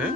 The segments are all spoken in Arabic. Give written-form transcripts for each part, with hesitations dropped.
ايه؟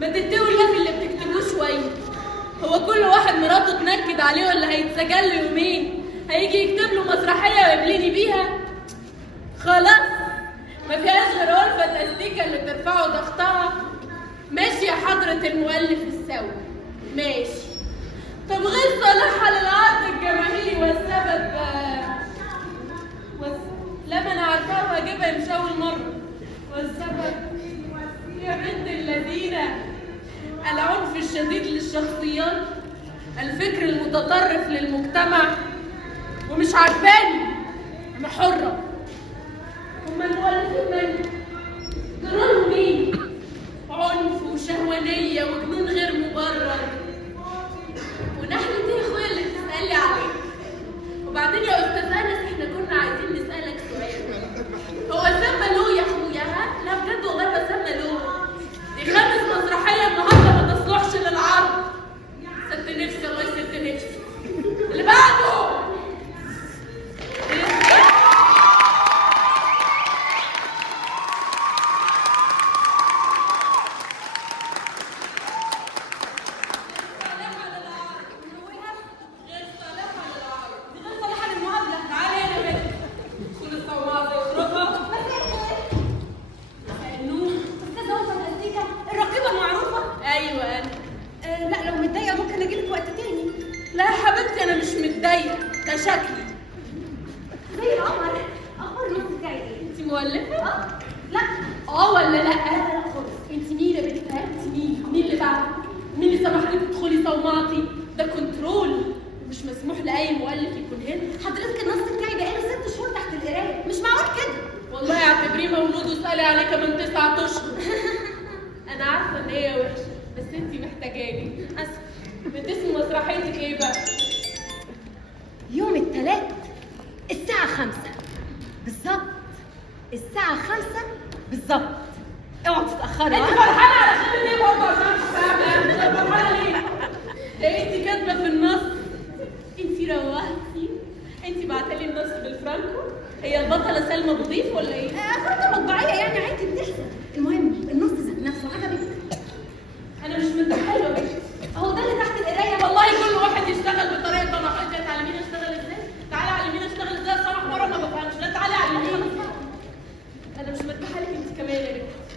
ما تتقوا الله في اللي بتكتبوه شويه. هو كل واحد مراته تنكد عليه ولا هيتسجل له يومين هيجي يكتب له مسرحيه ويبليني بيها؟ خلاص ما فيهاش غير غرفه تستيكه اللي ترفعه ضغطها. ماشي يا حضره المؤلف السوي، ماشي. طب غير صالحها للعرض الجماهيري والسبب لا ما انا عارفاه وهجيبها مش اول مره. والسبب يا بنت الذين العنف الشديد للشخصيات، الفكر المتطرف للمجتمع، ومش عجباني. انا حره. هما المؤلفين من جرالهم مين؟ عنف وشهوانيه وجنون غير مبرر. ونحن دي يا اخويا اللي بتسالي عليه. وبعدين يا استاذ انس احنا كنا عايزين نسالك سؤال. هو سمى له يا اخويا؟ ها؟ لا بجد والله ما سمى له. دي خامس مسرحيه النهارده ما تصلحش للعرض. سد نفسي الله يسد نفسي. اللي بعده ده شكلي زي القمر. اخبار نص ساعه ايه؟ انت مؤلفه؟ لا ولا لا؟ لا خالص. انت مين يا بنت؟ انت مين اللي بعد؟ مين اللي سمح لك تدخلي صومعتي؟ ده كنترول، مش مسموح لاي مؤلف يكون هنا. حضرتك النص بتاعي بقاله 6 شهور تحت القرايه، مش معقول كده. والله اعتبريه مولود واسالي عليه كمان 9 اشهر. انا عارفه ان هي وحشه بس انت محتاجاني. اسف. بتسمي مسرحيتك ايه بقى؟ يوم الثلاث الساعة 5 بالظبط. الساعة 5 بالظبط. اوعوا تتأخروا. انت فرحانة على خير ايه برضه عشان تفهمي؟ فرحانة ليه؟ ده انت كاتبة في النص. انت روحتي. انت بعتلي النص بالفرانكو. هي البطلة سلمى ابو ضيف ولا ايه؟ خطة مطبعية يعني عادي بتحصل. المهم النص ذات نفسه عجبك؟ انا مش متحلوة بيه. اهو ده اللي تحت القراية. والله كل واحد يشتغل بطريقة. طبعا انت هتعلميني اشتغل ازاي؟ تعالي علميني اشتغل ازاي. صراحة مرة ما بفهمش. لا تعالي علميني. انا مش مرتاحة لك انت كمان يا بنتي.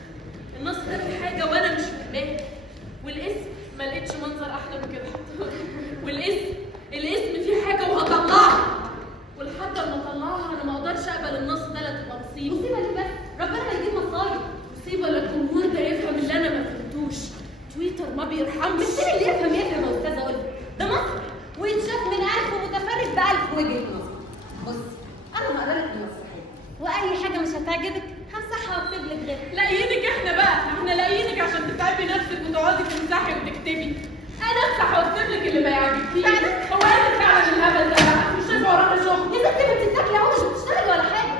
النص ده في حاجة وانا مش فاهماها. والاسم ما لقيتش منظر احلى من كده. الاسم فيه حاجة وهطلعها. ولحد ما اطلعها انا ما اقدرش اقبل النص ده. لا تبقى مصيبة. مصيبة ليه بس؟ ربنا هيجيب مصايب. مصيبة للجمهور ده يفهم اللي انا ما فهمتوش. تويتر ما بيرحمش. مش اللي يفهم يا استاذة ألفة. ده مصر ويتشاف من 1000 متفرج ب1000 وجهة نظر. بص انا هقرا لك المسرحية واي حاجة مش هتعجبك همسحها واكتب لك غيرها. لاقيينك احنا بقى. احنا لاقيينك عشان تتعبي نفسك وتقعدي تمسحي وتكتبي. انا امسح واكتب لك اللي ما يعجبكيش. هو انا فعلا الهبل ده بقى؟ مش شايفه ورانا شغل؟ يا ستي ما انت بتاكلي اهو مش بتشتغلي ولا حاجة.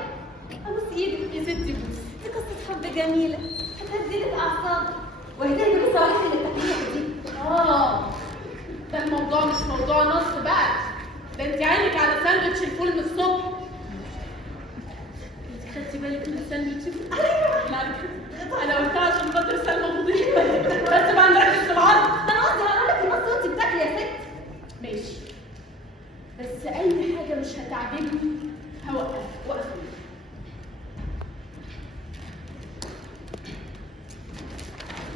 ابوس ايدك يا ستي بوس. دي قصة حب جميلة هتهديلك اعصابك وهديلك الصواريخ اللي بتاكليها دي. ده الموضوع مش موضوع نص بقى. ده انت عينك على ساندوتش الفول من الصبح. انت خدتي بالك من الساندوتش؟ لا انا قلتها عشان خاطر سلمى ابو ضيف. بس بقى نركز في العرض. انا قصدي هقرا لك النص وانت بتاكلي يا ست. ماشي. بس اي حاجه مش هتعجبني وقف.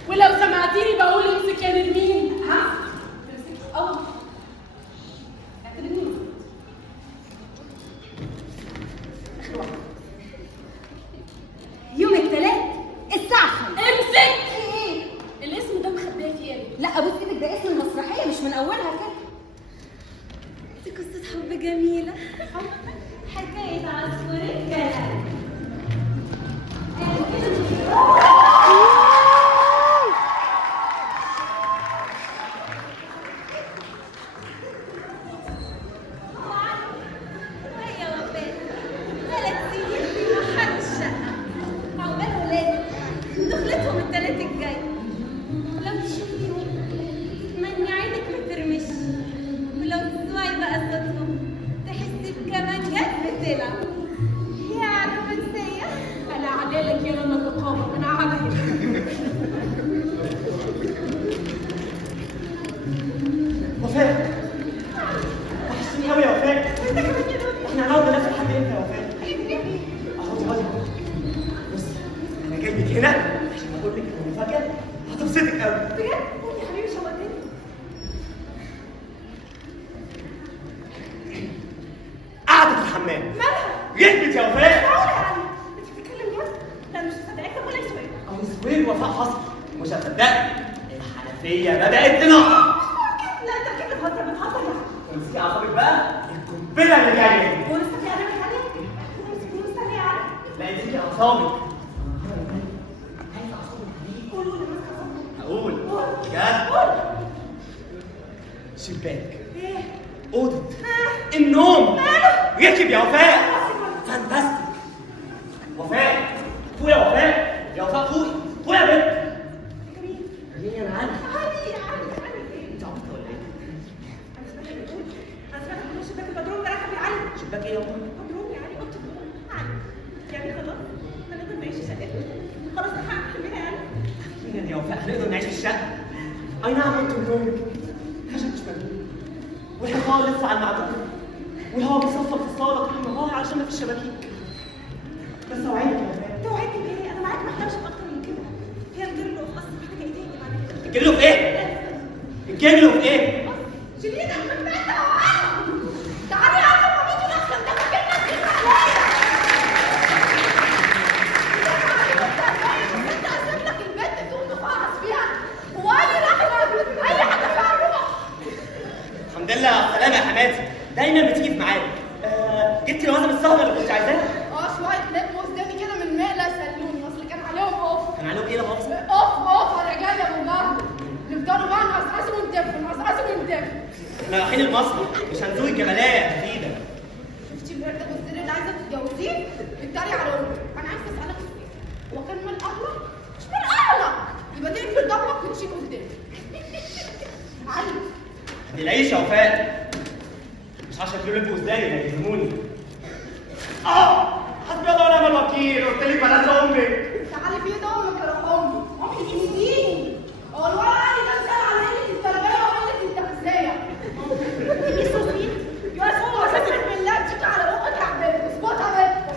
ولو سمعتيني بقول امسك يا نرمين. ها؟ تمسكي اول اعتبرني حب جميلة. حكاية عصفورين كلام. وهي وفاة 3 سنين محدش شقة. عقبال ولادة دخلتهم التلات الجاي. لو تشوفيهم تتمني عينك ما ترمش، ولو تسمعي بقى صوتهم تحسي بكمانجات بتلعب. يا رومانسية. انا عليلك يا لما الرقابه انا عليك. وفاء وحشتني قوي يا وفاء. انت كمان يا دنيا. احنا هنقعد نلف لحد امتى يا وفاء؟ اهو دلوقتي بص، انا جاي لك هنا عشان اقول لك ان المفاجاه هتبسطك قوي. بجد يا حبيبي شوقتني. قعدت في الحمام مالها؟ يثبت يا وفاء. معقولة يعني؟ انت بتتكلم جد؟ لا مش مصدقاك. طب ولا سؤال؟ اهو سوير وفاء حصل. مش هتصدقي، الحنفيه بدات تنقط. لا انت اكيد بتهزر يعني. وامسكي اعصابك بقى، القنبله اللي جايه دي. هو لسه في علامة ثانية؟ لسه في علامة؟ لا امسكي اعصابك. قول قول ماسكة صوتك. اقول قول. بجد. قول. شباك ايه؟ اوضه النوم ماله؟ ركب يا وفاء. فانتاستيك. وفاء فوق يا وفاء، يا وفاء فوقي، فوق يا بنت. جميل. مين انا عارف. علي ايه؟ انت عبيطه ولا ايه؟ انا سمعت بتقول ان شباك البدروم ده راح في علي. شباك ايه يا وفاء؟ بدروم يعني اوضه النوم. علي. يعني خلاص هنقدر نعيش في شقتنا. خلاص نحقق حلمنا يعني. مين يا وفاء هنقدر نعيش في الشقه؟ اي نعم انتم نومك حاجه مش مجنون، والحيطان لسه على المعدوم، والهواء بيصفر في الصاله طول النهار علشان ما فيش شبابيك. بس اوعدك يا وفاء. توعدني بايه؟ انا معاك ما احلمش باكتر من كده. هي الجرل اوف اصلا محتاجه ايه تاني بعد كده؟ الجمله في ايه؟ الجمله في ايه؟ شيلين احمد بقى تعالي يا عم مامته اصلا ده فاكرنا كده عليا. انت هسيب لك البنت تقوم تفعص فيها واي لحظه اي حاجه فيها روح. الحمد لله على السلامه يا حماتي، دايما بتيجي في ميعادك. جبتي لوازم السهره اللي كنت عايزاها؟ شويه لب قدامي كده من مقله سلوني اصل كان عليهم اوف. كان عليهم ايه لا مؤاخذه؟ اوف على رجال يا ابو جهل. نفضلوا بقى نقصقصوا ونتفوا. احنا رايحين المصري مش هنزور الجماليه يا جديده. شفتي الورد ابو السر اللي عايزه تتجوزيه؟ بتتريق على امك. انا عايزه اسالك سؤال. هو كان من اهلك؟ مش من اهلك. يبقى تقفل ضمك وتشيل قدامك. علي. هتلاقيش يا وفاء، مش عشان تقولوا لكم ازاي هيهزموني. حسبي الله ونعم الوكيل، قلت لك بلاش امك. تعالي في ايد امك يا روح امي. امي دي مديني. هو الولد علي ده مثال على قله التربيه وقله التغذيه. دي صوفي. يا صوفي ستر بالله تيجي على بقك يا حبيبي. اظبطها بس.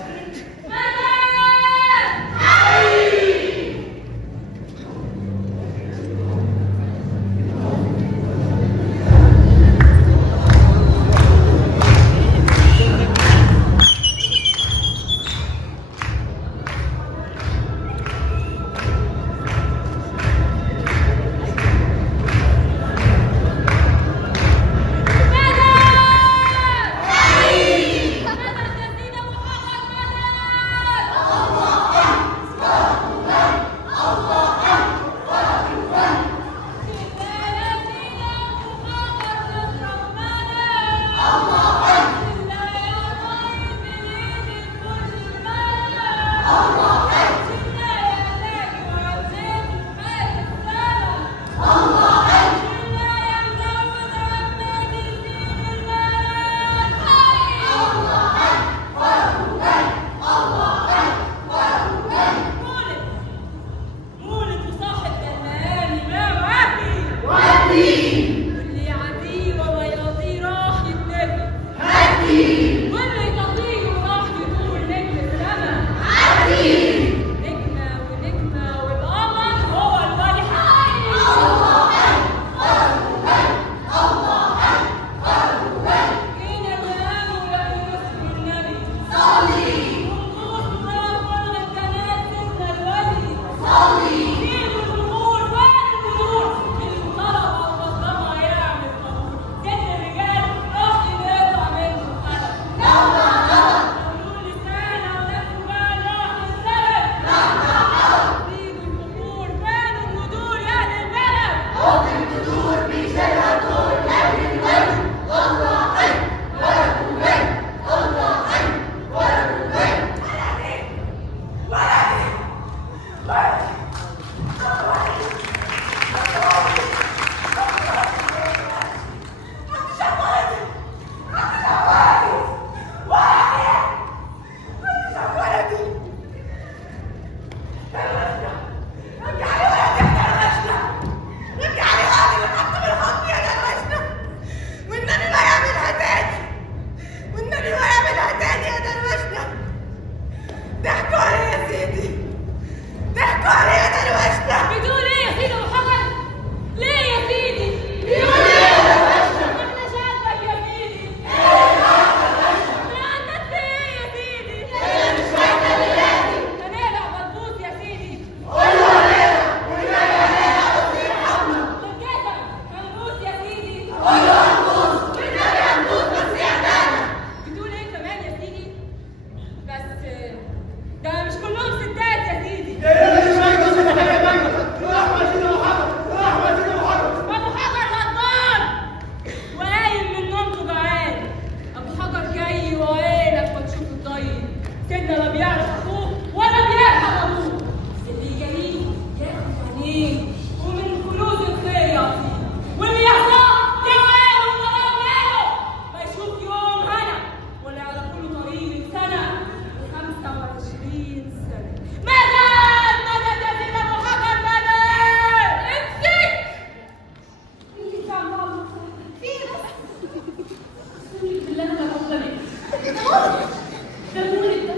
ده المولد ده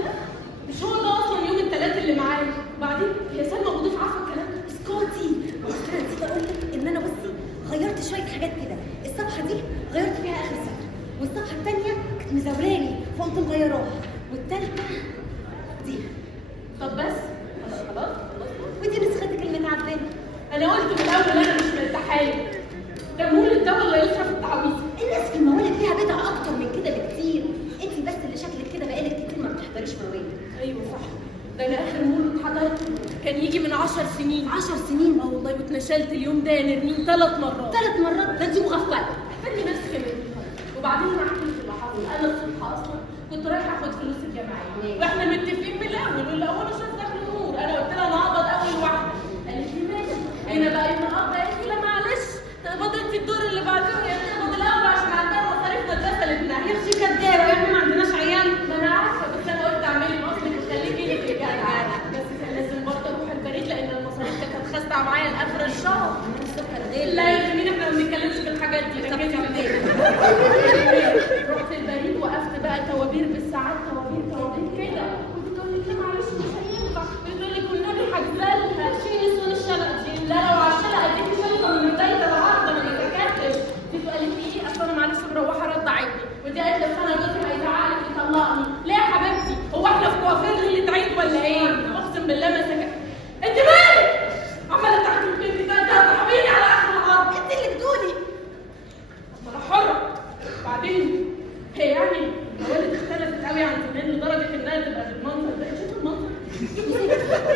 مش هو ده اصلا يوم الثلاث اللي معايا. وبعدين هي سلمى وضيف عارفه الكلام ده. اسكتي. بس انا نسيت اقول لك ان انا بصي غيرت شويه حاجات كده. الصفحه دي غيرت فيها اخر سطر، والصفحه الثانيه كانت مزوراني فقمت مغيراها، والثالثه دي. طب بس خلاص ودي نسختك المتعدله. انا قلت من الاول انا مش مرتاحه له. ده المولد ده ولا يصرف التعويض؟ الناس في الموالد فيها بدع اكتر من كده بكتير. انت بس اللي شكلك كده بقالك كتير ما بتحضريش موالد. ايوه صح. ده انا اخر مولد حضرته كان يجي من 10 سنين. 10 سنين؟ اه والله. واتنشلت اليوم ده يا نرمين 3 مرات. 3 مرات؟ ده انت مغفله. احترمي نفسك يا نرمين. وبعدين ما احكيش اللي حصل. انا الصبح اصلا كنت رايحه اخد فلوس الجمعيه واحنا متفقين من الاول، والاول شاف دخل النور. انا قلت لها انا هقبض اول واحده. قالت لي ماشي. هنا بقى النهارده قالت لي لا معلش تقبضي انت الدور اللي بعديه وهي تقبض الاول عشان عندها مصاريف مدرسه لابنها. يا اختي كدابه يا ابني، ما عندناش عيال. ما انا عارفه، بس انا قلت اعملي مصلك وخليكي لك رجاله. بس كان لازم برضه اروح البريد لان المصاريف كانت خاسته معايا لاخر الشهر. لا يا جميل احنا ما بنتكلمش في الحاجات دي. ركزي في البيت. رحت البريد وقفت بقى توابير بالساعات، توابير كده. بتقول لي معلش مش هينفع. بتقول لي كنا حاجزالها شيل نص الشنطه دي. لا لو على الشنطه اديكي شنطه من بدايه العرض ما بتكتب. دي قالت لي ايه اصل انا معلش مروحه رد عيني. ودي قالت لي انا جوزي هيزعلك يطلقني. ليه يا حبيبتي؟ هو احنا في كوافير ليله عيد ولا ايه؟ اقسم بالله ما سكت. انت مالك؟ عماله تحكي بنتي ده صاحبيني على اخر الارض. انت اللي بدوني. ما انا حره. بعدين هي يعني الموالد اختلفت قوي عن زمان لدرجه انها تبقى بالمنظر ده. شوف المنظر.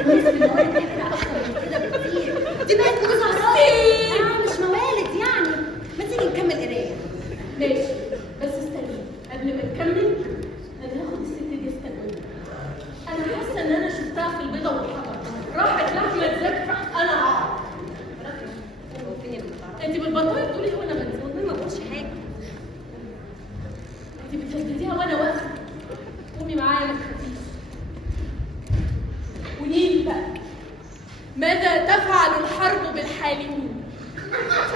الناس في الموالد بتبقى اكتر من كده بكتير. دي بقت مظاهرات. مش موالد يعني. ما تيجي نكمل قرايه. ماشي بس استني قبل ما نكمل. انا هاخد الست دي استنوني. انا حاسه ان انا شفتها في البيضه والحجر. راحت لاحمد زكي انا اعرف. انت بالبطايه بتقولي ايه وانا بنزل؟ والله ما بقولش حاجه. انت بتهدديها وانا واقفه. قومي معايا ما تخافيش. قولي بقى ماذا تفعل الحرب بالحالمين؟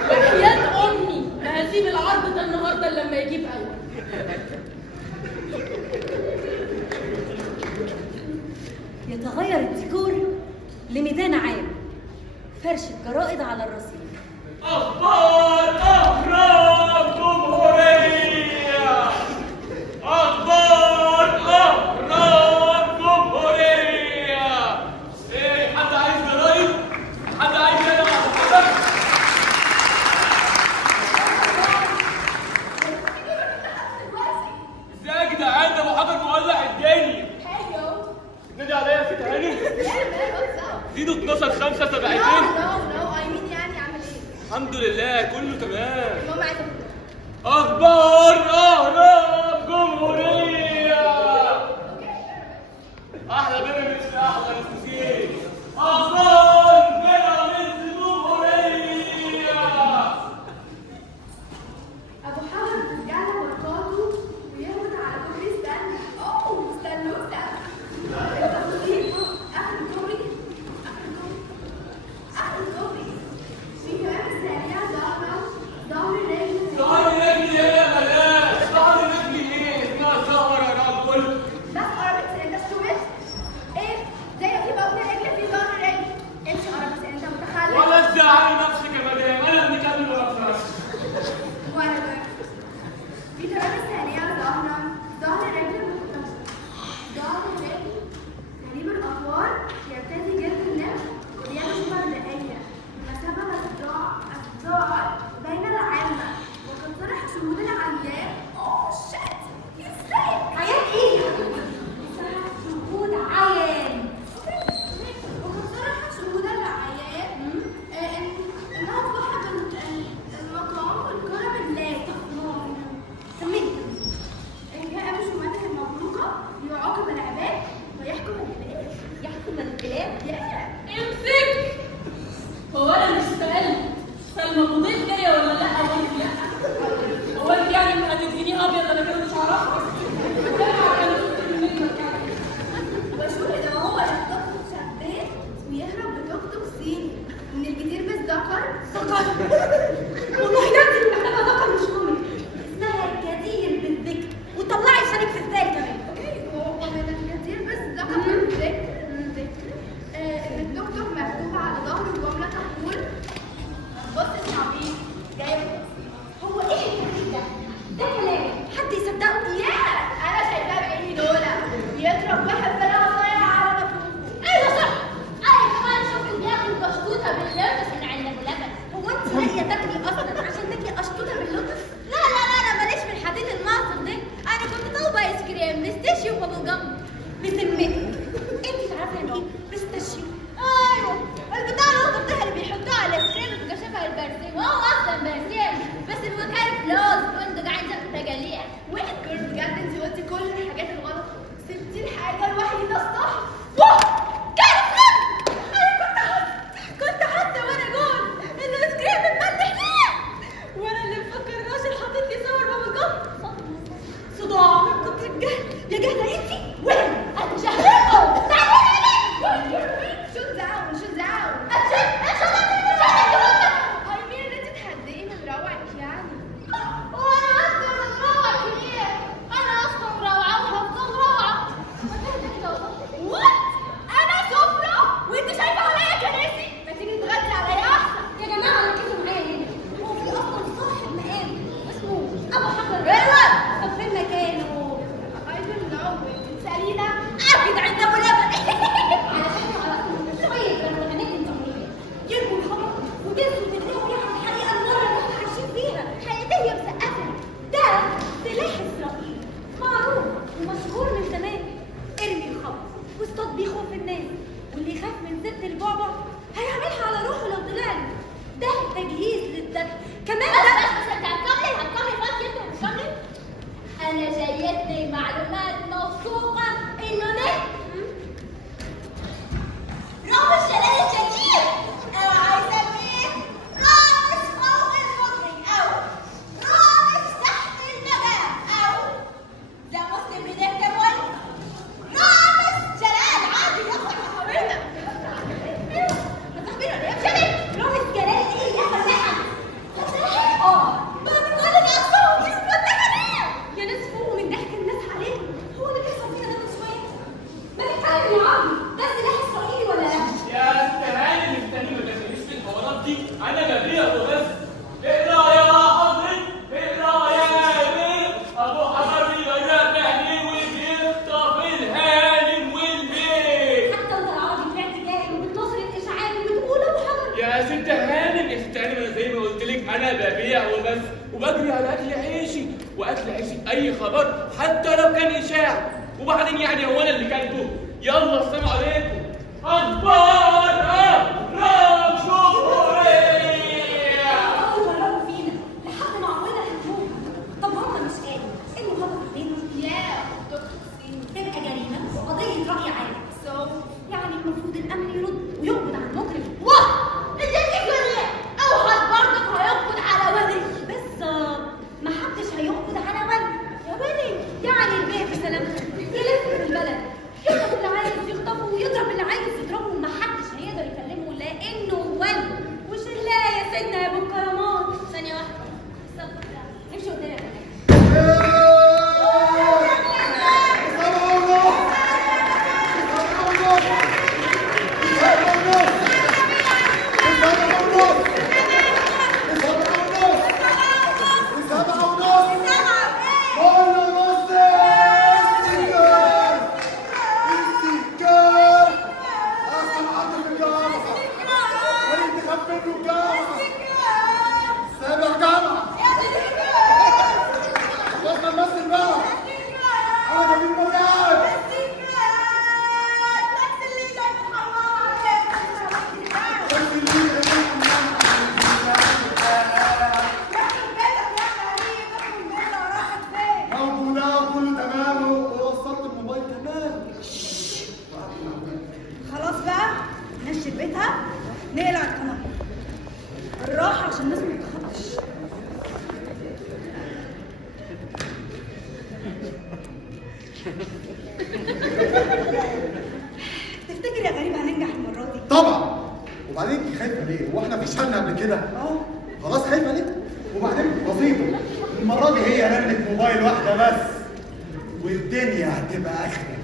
وحياة امي ما هسيب العرض ده النهارده الا لما يجيب اول. يتغير الديكور لميدان عام، فرش الجرائد على الرصيف. أخبار أهرام جمهورية. أخبار أهرام جمهورية. إيه حد عايز جرايد؟ حد عايز يقرا مع حضرتك؟ إزاي يا جدعان ده أبو حجر مولع الدنيا. نادي عليا في تهاني؟ زيدوا 12/5/70. الحمد لله كله تمام. اخبار اهرام جمهوريه. احلى بيراميدز احلى نسيم. اخبار بيراميدز جمهوريه. ابو حمد رجعنا بركاته ويهبط على كوبري ستانلي. استنوسه. اخر الكوبري. في كمان السريع ظهر رجل بذمتك انت تعرفي يعني ايه بيستاشيو؟ ايوه البتاع الاخضر ده اللي بيحطوه على الكريم وكشفها البرسيم، هو اصلا برسيم بس الوكاله فلوس فندق عايز ياخد تجاليع. وين جورج بجد انت قلتي كل الحاجات الغلط، سبتي الحاجه الوحيده الصح. كان فن! انا كنت حاسه وانا جول ان السكريم متملح ليه، وانا اللي مفكر راشد حاطط لي صور بابا جول. صداع من كتر الجهل يا جهله انت. وين انا جهله؟ تعالي شوت داون شوت داون. I mean انت تهدئي من روعك يعني. وانا اصلا من روعه كبير، انا اصلا روعه وهفضل روعه. وات؟ انا سفرة وانت شايفه عليا كراسي؟ ما تيجي تغدي عليا احسن. يا جماعه ركزوا معايا هنا، هو في اصلا صاحب مقام اسمه ابو حجر. طب فين مكانه؟ I don't know. انت تسالينا؟ اكيد عند ابو لبن. على فكره شويه برطمانات انتهائيه يرموا الخبر وتنسوا تنقلوا بيها الحقيقه المره اللي احنا عايشين فيها. حقيقيه مسقفه. ده سلاح اسرائيل معروف ومشهور من زمان. ارمي الخبر واصطاد بيه خوف الناس، واللي يخاف من ست البعبع هيعملها على روحه لو طلع له. ده تجهيز للذبح كمان. بس انت هتكملي فاضي انت هتكملي. انا جايتني معلومات موثوقه انه ده رامز جلال الجديد، او عايزه ايه؟ رامز فوق المدرج، او رامز تحت المدام، او ده مسلم بدايه كمال رامز جلال عادي يفتح حوالينا. بتخبروا ليه يا شباب؟ رامز جلال ايه يا فلاحه؟ بعد كل اللي اخسره مش مفتحه ليه؟ يا ناس فوقوا من ضحك الناس عليكم. هو اللي بيحصل فينا ده من شويه؟ ما تتكلم يا عمي، ده سلاح اسرائيلي ولا لا؟ يا استهاني اللي استني ما تدخليش في الحوارات دي، انا ببيع وبس. اقرا يا حضرتك، اقرا يا بيه. ابو حجر بيبرق بعينيه وبيخطف الهانم والبيت. حتى انت العربي طلعت جاهل وبتناصر الاشاعات وبتقول ابو حجر. يا ست هانم يا ست هانم، انا زي ما قلت لك انا ببيع وبس، وبجري على اكل عيشي، واكل عيشي اي خبر حتى لو كان اشاعه. وبعدين يعني هو انا اللي كاتبه؟ يلا السلام عليكم. اخبار اهرام شهوريه. قالوا جربوا فينا لحد ما عملنا هجوم. طب هم مش قالوا انه غضب علينا؟ يا دكتور سين. تبقى جريمه وقضيه راي عام. So يعني المفروض الامن يرد ويقبض على المجرم. واه انت بتقول ايه؟ اوحد برضك هيقبض على ولي. بالظبط، محدش هيقبض على ولي. يا ولي يعني البيه بسلامته يلف في البلد، يخطف اللي عايز يخطفه ويضرب اللي عايز يضربه، ومحدش هيقدر يكلمه لانه ولي. وش الله يا سيدنا يا ابو الكرامات. ثانية واحدة. امشي قدامي. خلاص بقى نشر بيتها، نقلع القناه بالراحه عشان الناس ما تتخضش. تفتكر يا غريب هننجح المره دي؟ طبعا. وبعدين انت خايفه ليه؟ هو احنا فشلنا قبل كده؟ خلاص خايفه ليه؟ وبعدين بسيطه، المره دي هي رنت موبايل واحده بس والدنيا هتبقى اخره.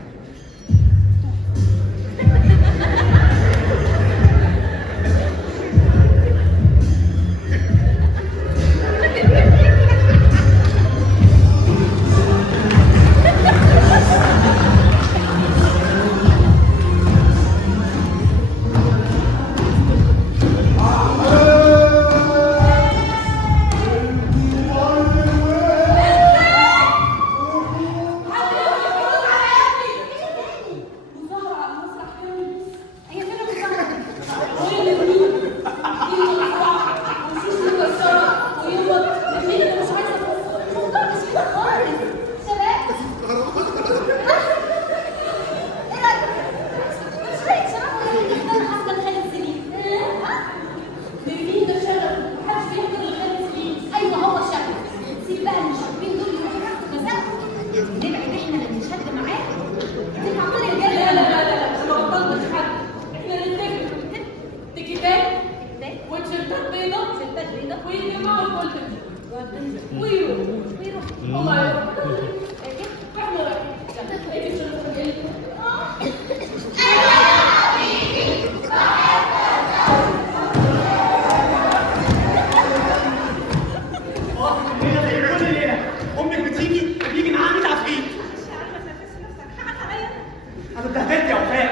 انا اتبهدلت يا وفاء،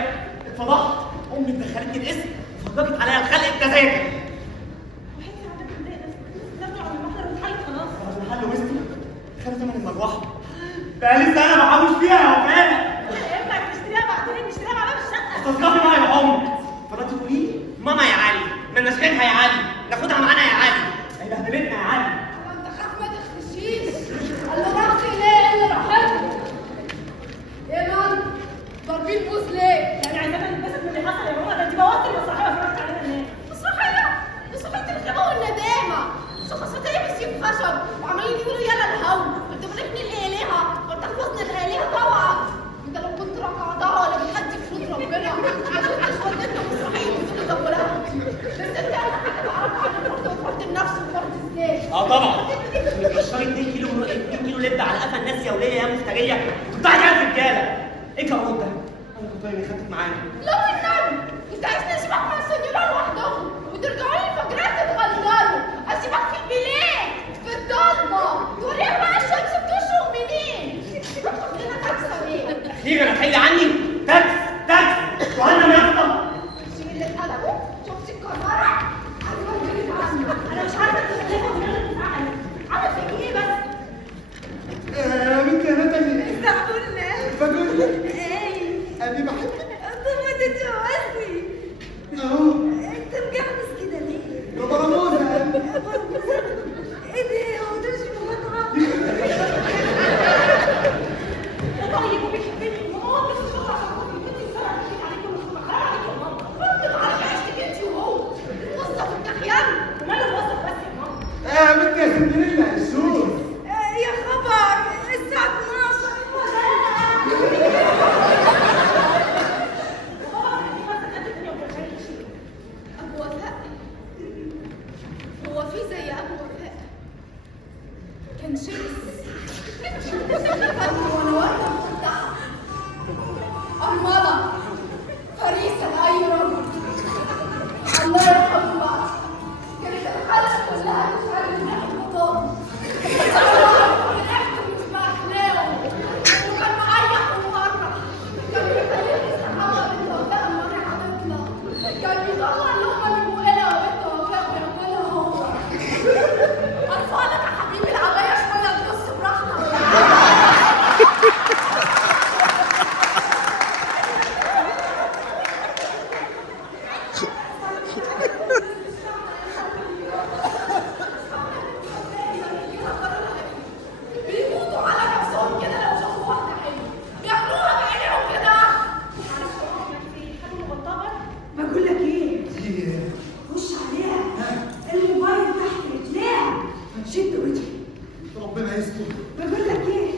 اتفضحت، امي دخلتني القسم وفرجت عليا خلق التذاكر. وحياتي عندك مضايق نفسك، نرجع على المحضر واتحل خلاص. الحل وسطي خدوا ثمن المروحه، بقالي سنه بحوش فيها يا وفاء. يا ابنك نشتريها بعدين، نشتريها بعدين في الشقه. تصرفي بقى يا ام، فلا تقولي لي ماما يا علي، ما نشغلها يا علي، ناخدها معانا يا علي، هي بهدلتنا يا علي. انت خاف ما تخشيش. اللي راح ليه اللي راحته. ايه مال؟ ضاربين بوز ليه؟ يعني عايزانا نتبسط من اللي حصل يا ماما، ده انت بوظتي المسرحيه وفرجت علينا هناك. مسرحية؟ مسرحية الخيبة والندامة. شخصيتين بسيف خشب وعمالين يقولوا يلا الهوا. انت بنبني الآلهة وانت حفظنا الآلهة طبعا. انت لو كنت ركعتها ولا بتحدي فلوس ربنا ما كنتش وديتنا مسرحية وتقول دورها. بس انت انا حاجة بعرف عن الفرد وفرد النفس وفرد الذات. طبعا بتقشري 2 كيلو لب على قفا الناس يا وليه يا مفتريه، كنت عايز رجاله. ايه الجراد ده؟ انا كنت اللي خدتك معانا. لو النبي انت عايزني اسيبك مع السنيورة لوحدهم وترجعوا لي فجرات تتغيروا، اسيبك في البلاد في الضلمه توريك بقى الشمس بتشرق منين؟ باخد لنا تاكسي ايه؟ اخيرا هتحل عني. تاكس وهنا يا اسطى. شيل اللي اتقلبوا شفتي الكاميرا؟ ايوه جريت عنه. انا مش عارفه تخليها ودماغك تزعل. عمل فيك ايه بس؟ يا بنت يا نتني، استغفرنا. بقول لك ايه؟ أنا بحبك طب ما تتجوزني. أهو. انت مجعبس كده ليه؟ يا برموزة. ايه ده؟ هو ده مش مقاطعة؟ ده طيب وبيحبني، ماما بس مش هتعرف تاخد من بنتي السنه اللي عليكم مش حرام عليكم يا ماما. انت تعرفي عشتك انت وهو موظف الكحيان وماله الوسط بس يا ماما. يا بنت يا سندريلا الشوز. يا خبر الساعة 12. ابو وفاء هو في زي ابو وفاء كان شمس كان منورة مفتحة أرملة فريسة لأي رجل الله يرحمها كانت الحالة كلها تشعر من ريحة البطاطس من ريحته مش بأخلاقه وكان معيح ومرة كان بيخليني استحمى بنت وفاء المرة هتطلع كان بيطلع اللقمة من بقنا وبنت وفاء وياكلها هو أطفالك يا حبيبي العباية شوية تبص براحتك بيموتوا على نفسهم كده لو شافوا واحدة حلوة بياكلوها بعينيهم كده بقول لك ايه؟ خش عليها الموبايل تحت رجليها شد وجهي. ربنا يستر. بقول لك ايه؟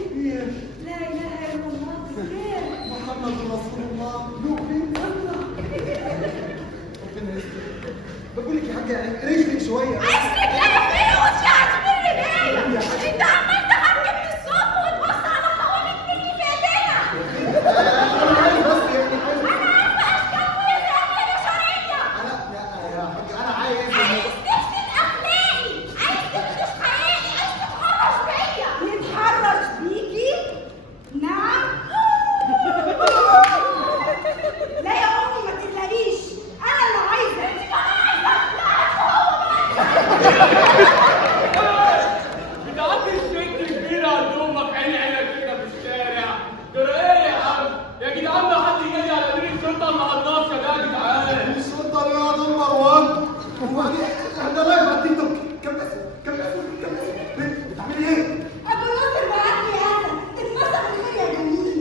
لا اله الا الله. خير. محمد رسول الله. مؤمن. ربنا يستر. بقول لك يا حاجة يعني رجلك شوية. عايز رجليا في ايه وشعت من رجليا انت عمال تحكم في الصوت وتبص على طاولة مني في ايدينا أنا عايز بس يعني عايز. انا عارفة اشكال كل دي اكل بشرية يا حاجة أنا عايز. عايز تفسد اخلاقي عايز تفسد حياتي عايز تتحرش بيا نتحرش بيكي؟ نعم. لا يا امي ما تقلقيش، انا اللي عايزه. بتعدي الست كبيرة عندهم في عين عينك كده في الشارع. ترى ايه يا عم؟ يا جدعان ده حد يجي على امير الشرطة النهارده ده يا جدعان. الشرطة اللي هو نمبر 1. وبعدين احنا لايف على التيك توك. كم بتعملي ايه؟ ابو ناصر بعت لي هذا اتبسط بالخير يا جميل.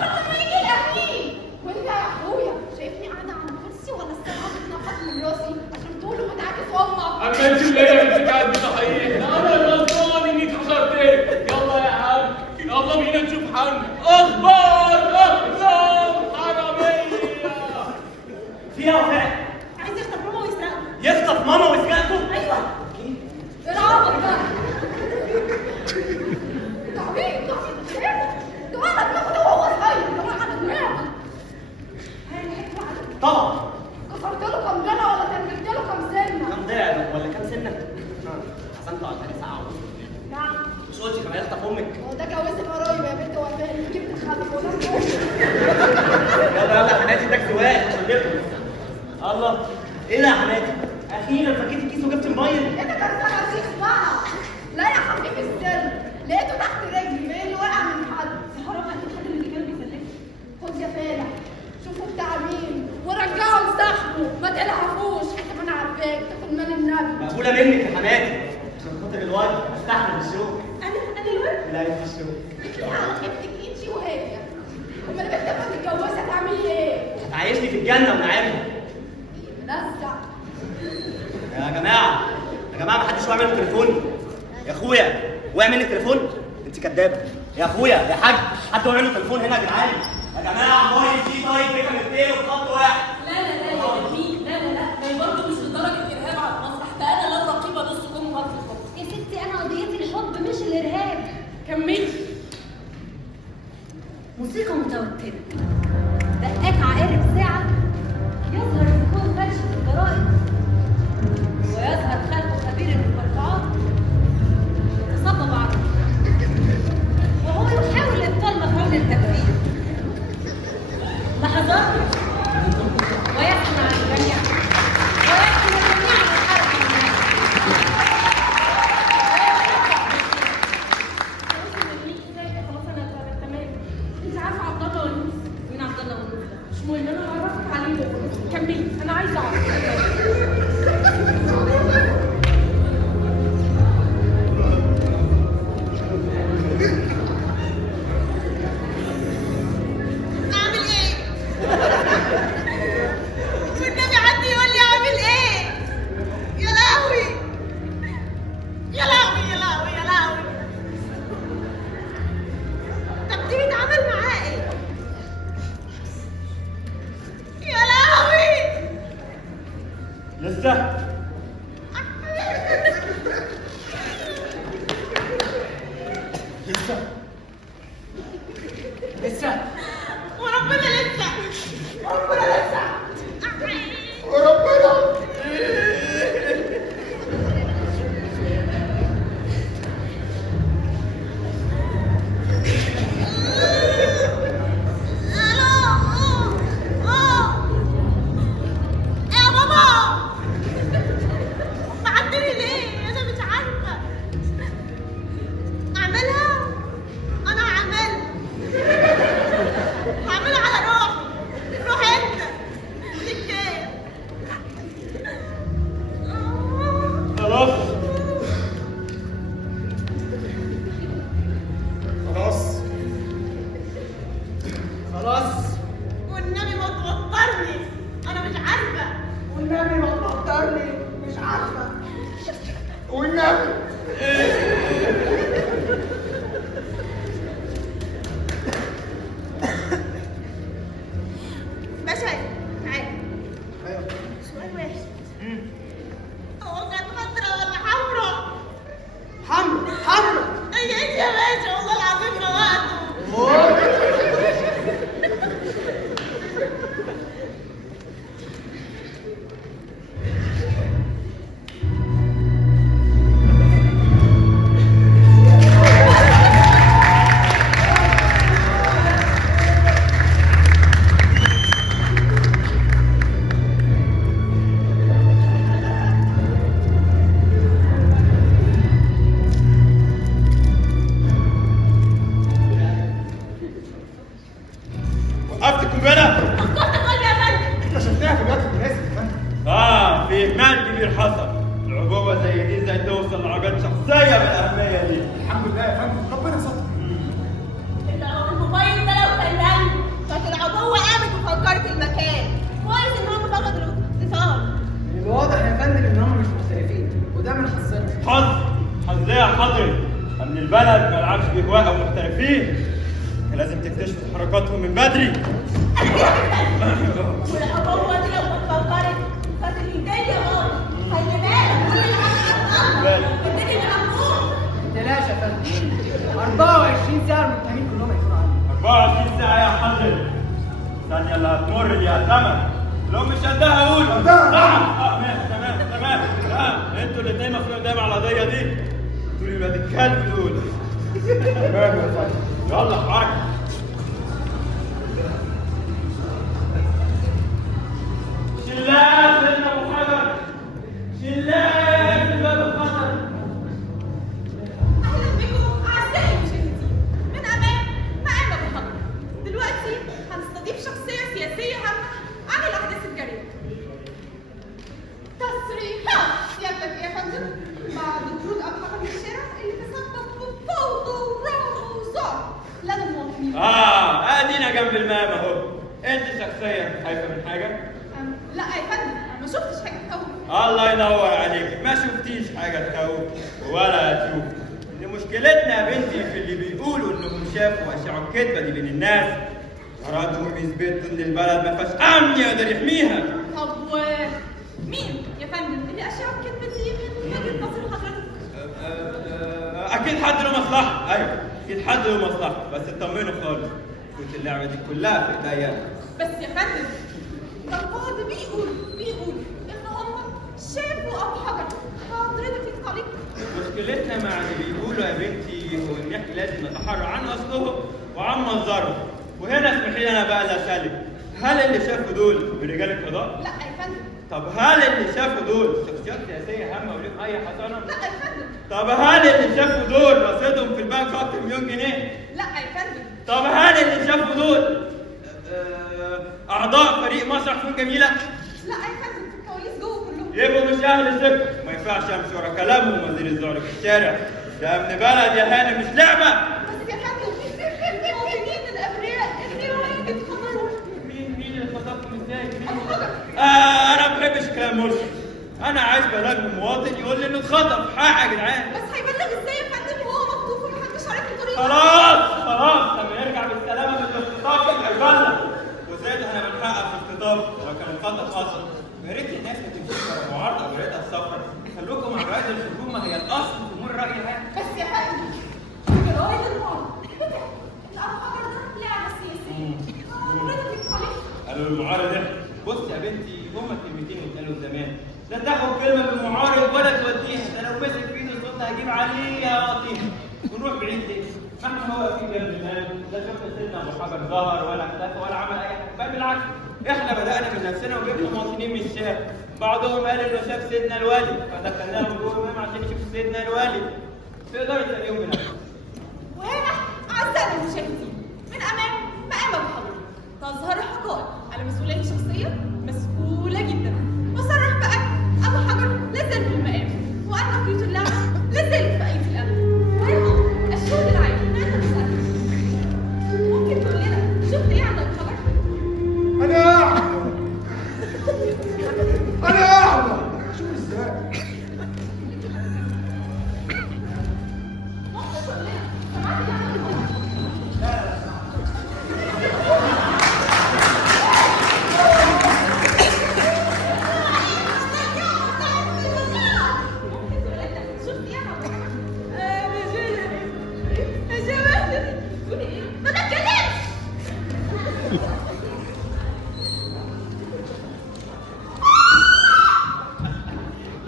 لما يجي الامين وانت يا اخويا شايفني قاعده على كرسي ولا السماعه بتنقط من راسي عشان تقولوا متعاكس امك اما انت اللي هي بتتعب صحيح. انا غلطان اني اتحشرت. يلا يا عم يلا بينا نشوف حل. اخبار اقلام حرامية. فيها وفاء عايز يخطف ماما ويسرقها. يخطف ماما ويسرقكم. ايوه. العبط ده يا اسطى في امك. هو ده جواز القرايب يا بنت وفاء اللي جبت تخلف ولا يلا يلا يا حماتي اداك سواق عشان نخلص. الله ايه ده يا حماتي؟ اخيرا فكيت الكيس وجبت موبايل. انت كان صغير بقى. لا يا حبيبي السن لقيته تحت رجلي باين وقع من حد. حرام عليك حد اللي كان بيسلك. خد يا فالح شوفوا بتاع مين ورجعوا لصاحبه ما تلهفوش حتى انا عارفاك تاخد مال النبي. مقبوله منك يا حماتي عشان خاطر الواد استحمل الشغل. انا الورد لا في الشغل. بتلاقي على خيبتك انتي وهي. امال البنت لما تتجوزها تعملي ايه؟ هتعيشني في الجنه ونعيمها. منزع. يا جماعه محدش وقع منه تليفون. يا اخويا وقع مني التليفون؟ انت كدابه. يا اخويا يا حاج حد وقع منه تليفون هنا يا جدعان؟ يا جماعه موبايل دي طيب رقم 2 وخط واحد. لا يا جميل لا ما هي برضه مش لدرجه ارهاب على المسرح، ده انا لا رقيبه نص كم غلط الحب. يا ستي انا قضيتي الحب مش الارهاب. كملي. موسيقى متوتره، دقات عقارب ساعه، يظهر الكون فرش في الجرائد ويظهر خلفه خبير المفرقعات يتصبب على وهو يحاول ابطال مفعول التكفير. لحظات ويسمع الجميع ويسمع الجميع الحركه خلاص انا تمام. انت عارفه عبد الله ونوس؟ مين عبد الله ونوس ده؟ مش مهم انا هعرفك عليه. كملي انا عايزه اعرف. اعمل ايه؟ والنبي حد يقول لي اعمل ايه؟ يا لهوي يا لهوي يا لهوي يا لهوي. طب دي بيتعامل معاه ايه؟ يا لهوي. لسه لسه وربنا لسه وربنا لسه يا بابا بعدني ليه؟ انا مش عارفه اعملها. انا هعملها على روح انت ليك ايه؟ خلاص والنبي ما توترني انا مش عارفه. والنبي ما توترني مش عارفه. باشا تعالى. سؤال واحد. هو كانت خضرا ولا حمرا؟ حمرا ايه يا باشا والله العظيم روقته. وقفت القنبله. فكرت قلبي يا فندم. احنا شفناها في الوقت المناسب يا فندم. في اهمال كبير حصل. العقوبه زي دي ازاي توصل لحاجات شخصيه بالاهميه دي؟ الحمد لله يا فندم ربنا ستر. الموبايل ده لو كان جنبي كانت العبوه قامت وفجرت المكان. كويس ان هم فقدوا الاتصال. الواضح يا فندم ان هم مش مختلفين وده من حظنا. حظ ايه يا حضري؟ امن البلد ما يلعبش باهواء او محترفين. كان لازم تكتشفوا حركاتهم من بدري. والعبوه دي لو كانت فجرت كانت الدنيا باظت. خلي بالك كل بالك. الدنيا مقفوله. ما تقلقش يا فندم 24 ساعه المتهمين كلهم هيكونوا عندنا. 24 ساعه يا حضري. الثانيه اللي هتمر دي هتمر. لو مش قدها اقول قدها. نعم. تمام. انتوا الاثنين مسؤولين قدام على القضيه دي. دول ولاد الكلب دول. يا فندم. يلا حركة. شلال سيدنا ابو حجر، شلال في باب الخطر. اهلا بكم اعزائي المشاهدين من امام مقام ابو حجر. دلوقتي هنستضيف شخصيه سياسيه هامه عن الاحداث الجاريه. تصريحات سيادتك يا فندم بعد وجود ابو حجر في الشارع اللي تسبب في فوضى ورعب وصار لدى المواطنين. ادينا جنب المام اهو. انت شخصيا خايفه من حاجه؟ لا يا فندم ما شفتش حاجه تخوف. الله ينور عليك، ما شفتيش حاجه تخوف ولا هتشوف. دي مشكلتنا يا بنتي في اللي بيقولوا انهم شافوا اشعه الكذبه دي بين الناس. ارادوا يثبتوا ان البلد ما فيهاش امن يقدر يحميها. طب مين يا فندم اللي اشاع الكذبه دي من وجهه نظر حضرتك؟ اكيد حد له مصلحه، ايوه اكيد حد له مصلحه، بس اطمنوا خالص، كنت اللعبه دي كلها في ايديا. بس يا فندم ده البعض بيقول ان هم شافوا ابو حجر. حضرتك ليك تعليق؟ مشكلتنا مع اللي بيقولوا يا بنتي هو ان احنا لازم نتحرى عن اصله وعن مصدره. وهنا اسمحي لي انا بقى اللي اسالك، هل اللي شافوا دول من رجال القضاء؟ لا يا فندم. طب هل اللي شافوا دول شخصيات سياسيه هامه وليهم اي حصانه؟ لا يا فندم. طب هل اللي شافوا دول رصيدهم في البنك اكتر مليون جنيه؟ لا يا فندم. طب هل اللي شافوا دول اعضاء فريق مسرح فنون جميله؟ لا يا فندم، في الكواليس جوه كلهم. يبقوا مش اهل الثقه، ما ينفعش امشي ورا كلامهم وزير الزعر في الشارع. ده امن بلد يا هانم مش لعبه. بس يا فندم المواطنين الابرياء اللي رايحين يتخطروا. مين اللي خطفهم ازاي؟ ابو حجر. انا ما بحبش كلام مرشد. انا عايز بلغ مواطن يقول لي انه اتخطف. حق يا جدعان. بس هيبلغ ازاي يا فندم وهو مخطوف ومحدش عارف الطريق؟ خلاص لما يرجع بالسلامه من الاختطاف يبقى يبلغ. وزاد احنا بنحقق في الاختطاف لو كان مخطط اصلا. ويا ريت الناس ما تمشيش ورا معارضه او رئاسه السفر. خلوكم مع رائد الحكومه، هي الاصل في امور الراي العام. بس يا فندم رائد المعارضه بتاع ان ابو حجر ده لعبه سياسيه. حضرتك ليك تعليق؟ قالوا المعارض احنا. بص يا بنتي هما كلمتين اتقالوا زمان، لا تاخد كلمه من المعارض ولا توديها، ده لو مسك في ايده الصوت هجيب عليها واطيها. ونروح بعيد ليه؟ ما احنا هو في جنب المال، لا شفنا سيدنا ابو حجر ظهر ولا اختفى ولا عمل اي حاجه، بل بالعكس احنا بدانا من نفسنا وجبنا مواطنين من الشارع. بعضهم قال انه شاف سيدنا الوالي فدخلناهم جوه المهم عشان يشوفوا سيدنا الوالي. تقدروا تساليهم بنفسك. وهنا اعزائنا المشاهدين من امام مقام ابو حجر تظهر حقائق على مسؤوليه شخصيه مسؤوله جدا. وصرح بان ابو حجر لازال في المقام وان خيوط اللعبه لازالت في ايدي الامن. وهنا الشهود العام ماذا نسال؟ ممكن تقول لنا شفت ايه عند ابو حجر؟ انا اعمى شوف ازاي. ممكن تقول لنا سمعت يعني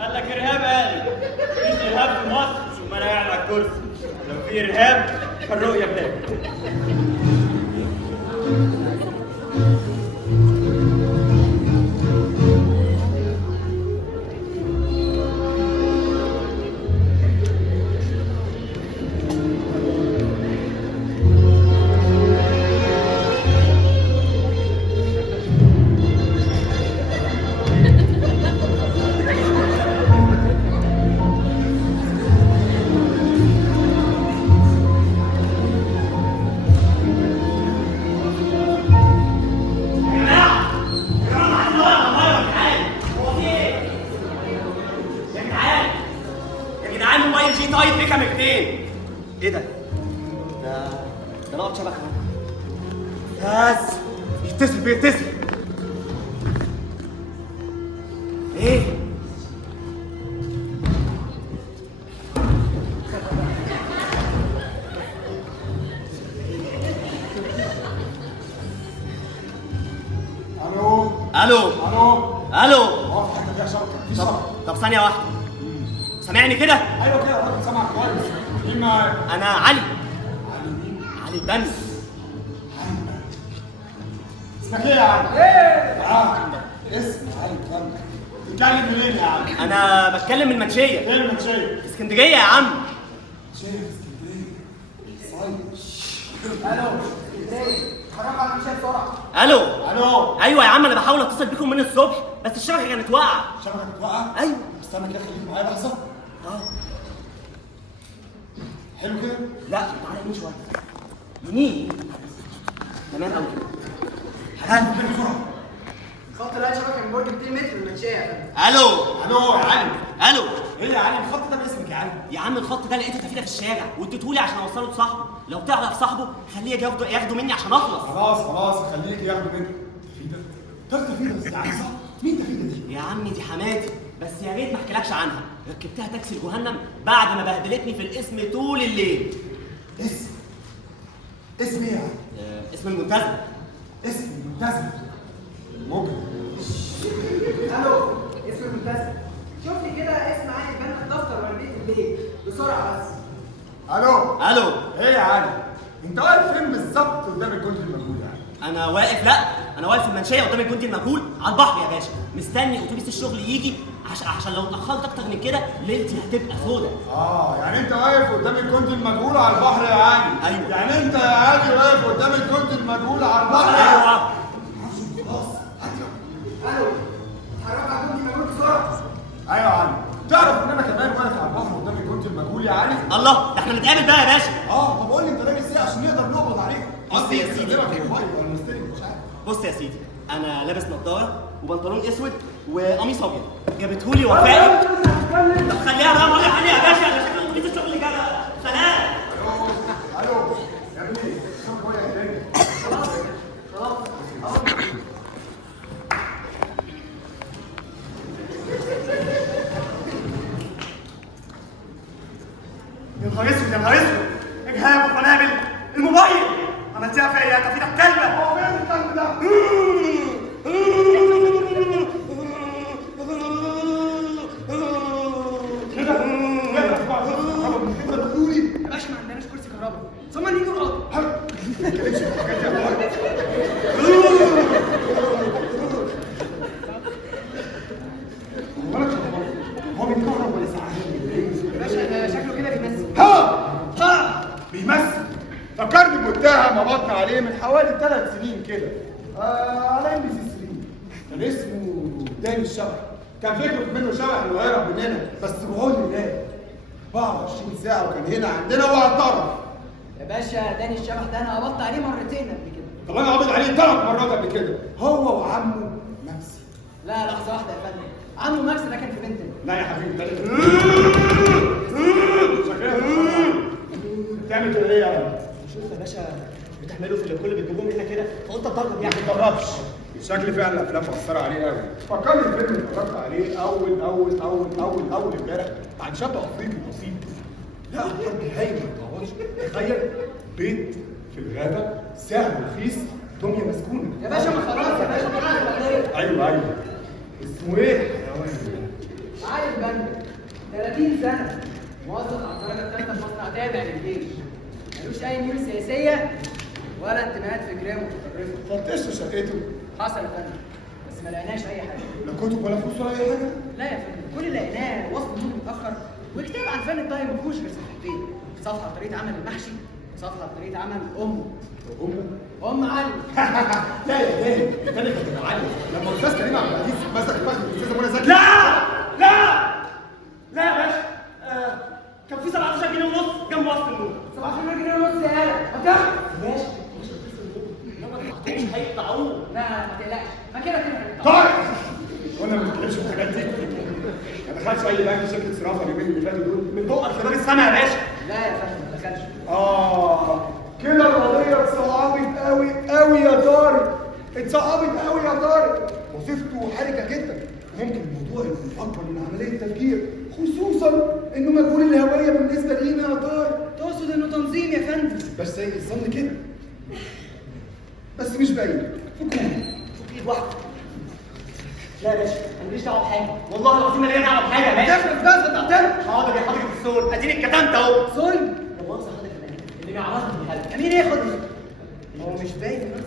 قال لك ارهاب قال مفيش ارهاب في مصر ثم انا قاعد على الكرسي. لو في ارهاب فالرؤيه بتاعتي. ايه ده؟ ده لقط شبكه. بس بيتصل ايه؟ الو طب ثانيه واحده. سامعني كده؟ ايوه كده الراجل سامعك كويس. مين معاك؟ انا علي. علي مين؟ استنى. اسمك ايه يا عم؟ ايه؟ اسم علي كمل. بتتكلم منين يا عم؟ انا بتكلم من المنشيه. فين المنشيه؟ في اسكندريه يا عم. منشيه في اسكندريه. صايم. الو اسكندريه اتحركوا على المنشاه بسرعه. الو. الو. ايوه يا عم، انا بحاول اتصل بيكم من الصبح بس الشبكه كانت واقعه. شبكك اتوقع؟ ايوه. استنى كده خليك معايا لحظه. حلو كده؟ لا تعالى يمين شويه. يمين. تمام قوي كده. هات فين بسرعه. خط اللاين شبكه من برج 200 متر من المنشاه يا فندم. الو. الو يا علي. الو. ايه يا علي الخط ده باسمك يا علي؟ يا عم الخط ده لقيته تفيده في الشارع واديتهولي عشان اوصله لصاحبه. لو تعرف صاحبه خليه يجي ياخده مني عشان اخلص. خلاص خليك ياخدوا منك. تفيده بس يعني صح؟ مين تفيده دي؟ يا عم دي حماتي، بس يا ريت ما احكيلكش عنها. ركبتها تاكسي لجهنم بعد ما بهدلتني في الاسم طول الليل. اسم ايه يا علي؟ اسم المنتزه. اسم المنتزه. ممكن. الو اسم المنتزه. شوف لي كده اسم عادي يبان في الدفتر ولا بيت البيت بسرعه بس. الو. الو. ايه يا علي؟ انت واقف فين بالظبط قدام الجندي المجهول يعني؟ انا واقف، لا انا واقف في المنشيه قدام الجندي المجهول على البحر يا باشا، مستني اتوبيس الشغل يجي عشان لو اتاخرت اكتر من كده ليلتي هتبقى سودة. يعني انت واقف قدام الجندي المجهول على البحر يا علي. ايوه. يعني انت يا علي واقف قدام الجندي المجهول على البحر. ايوه. خلاص الو اتحركوا على الجندي المجهول بسرعه. ايوه يا علي. تعرف ان انا كمان واقف على البحر قدام الجندي المجهول يا علي؟ الله، ده احنا نتقابل بقى يا باشا. طب قول لي انت لابس ايه عشان نقدر نقبض عليك؟ بص يا سيدي. ولا مستلم مش عارف. بص يا سيدي، انا لابس نظاره وبنطلون اسود وقميص ابيض، جابتهولي وفاء. طب خليها بقى مرة تانية يا باشا، انا شكل اتوبيس الشغل جاي. سلام. الو يا ابني شوف هو يا ابني. يا نهار اسود يا نهار اسود، اجهاب وقنابل، الموبايل عملتيها فيا يا تفيدة الكلبة. هو فين الكلب ده؟ كده يا باشا ما عندناش كرسي كهرباء ثم نيجي نقعد. ما تتكلمش في الحاجات دي يا طارق. هو بيتكهرب ولا ساعات؟ يا باشا ده شكله كده بيمثل. بيمثل. فكرني بمتهم قبضنا عليه من حوالي 3 سنين كده على ام بي سي 3. كان اسمه داني الشبح. كان فكرة منه شبح انه هيهرب مننا بس بعون الله 24 ساعة وكان هنا عندنا واعترف. يا باشا داني الشبح ده انا قبضت عليه مرتين قبل كده. طب انا قابض عليه 3 مرات قبل كده، هو وعمه مكسي. لا لحظه واحده يا فندم، عمو ماكس ده كان في بنتنا. لا يا حبيبي ده شكلها بتعمل كده ليه يا ولد؟ شوف يا باشا بتحملوا في الكل بتجيبوهم هنا كده، فقلت اتدرب يعني. ما تجربش. شكل فعلا الافلام مأثرة عليه قوي. فكرني الفيلم اللي اتفرجت عليه اول امبارح عن شاب افريقي بسيط. لا حرب هايل ما يتعوضش. تخيل بيت في الغابة سعر رخيص دمية مسكونة. يا باشا ما خلاص يا باشا ما خلاص. ايوه اسمه ايه الحيوان؟ عايز بند 30 سنه موظف على الدرجه الثالثه في مصنع تابع للجيش، ملوش اي ميول سياسيه ولا انتماءات فكريه متطرفه. فتشت شقته؟ حصل يا فندم بس ما لقيناش اي حاجه. لا كتب ولا فلوس ولا اي حاجه؟ لا يا فندم كل اللي لقيناه وصل نور متاخر وكتاب عن فن الطهي ما فيهوش غير صفحتين، صفحه عن طريقه عمل المحشي وصفحه عن طريقه عمل امه. علي. لا يا غالي كانت هتبقى علي لما الاستاذ كريم عبد العزيز مسك فخذ الاستاذه منى زكي. لا يا باشا، كان في 17 جنيه ونص جنب وصف النور. 17 جنيه ونص يا هلا ماشي مش هيقطعوه. لا ما تقلقش ما كده طيب وانا ما بتكلمش في الحاجات دي. ما دخلش اي بنك شركه صرافه اليومين اللي فاتوا دول من بقك في باب السما يا باشا. لا يا فندم ما دخلش. كده القضيه اتصعبت قوي يا طارق. اتصعبت قوي يا طارق. وظيفته حرجه جدا. ممكن الموضوع يكون اكبر من عمليه تفكير، خصوصا انه مجهول الهويه بالنسبه لينا يا طارق. تقصد انه تنظيم يا فندم؟ بس زي الظن كده، بس مش باين. فك ايد واحده. لا يا باشا انا ماليش دعوه بحاجه، والله العظيم ما ليا دعوه بحاجه يا باشا. تفرق بس بتعترف. حاضر يا حضرة السول، اديني اتكتمت اهو. صلب. لا مؤاخذه حضرتك اللي عرفني هذا امين ايه خد؟ هو مش باين ان انا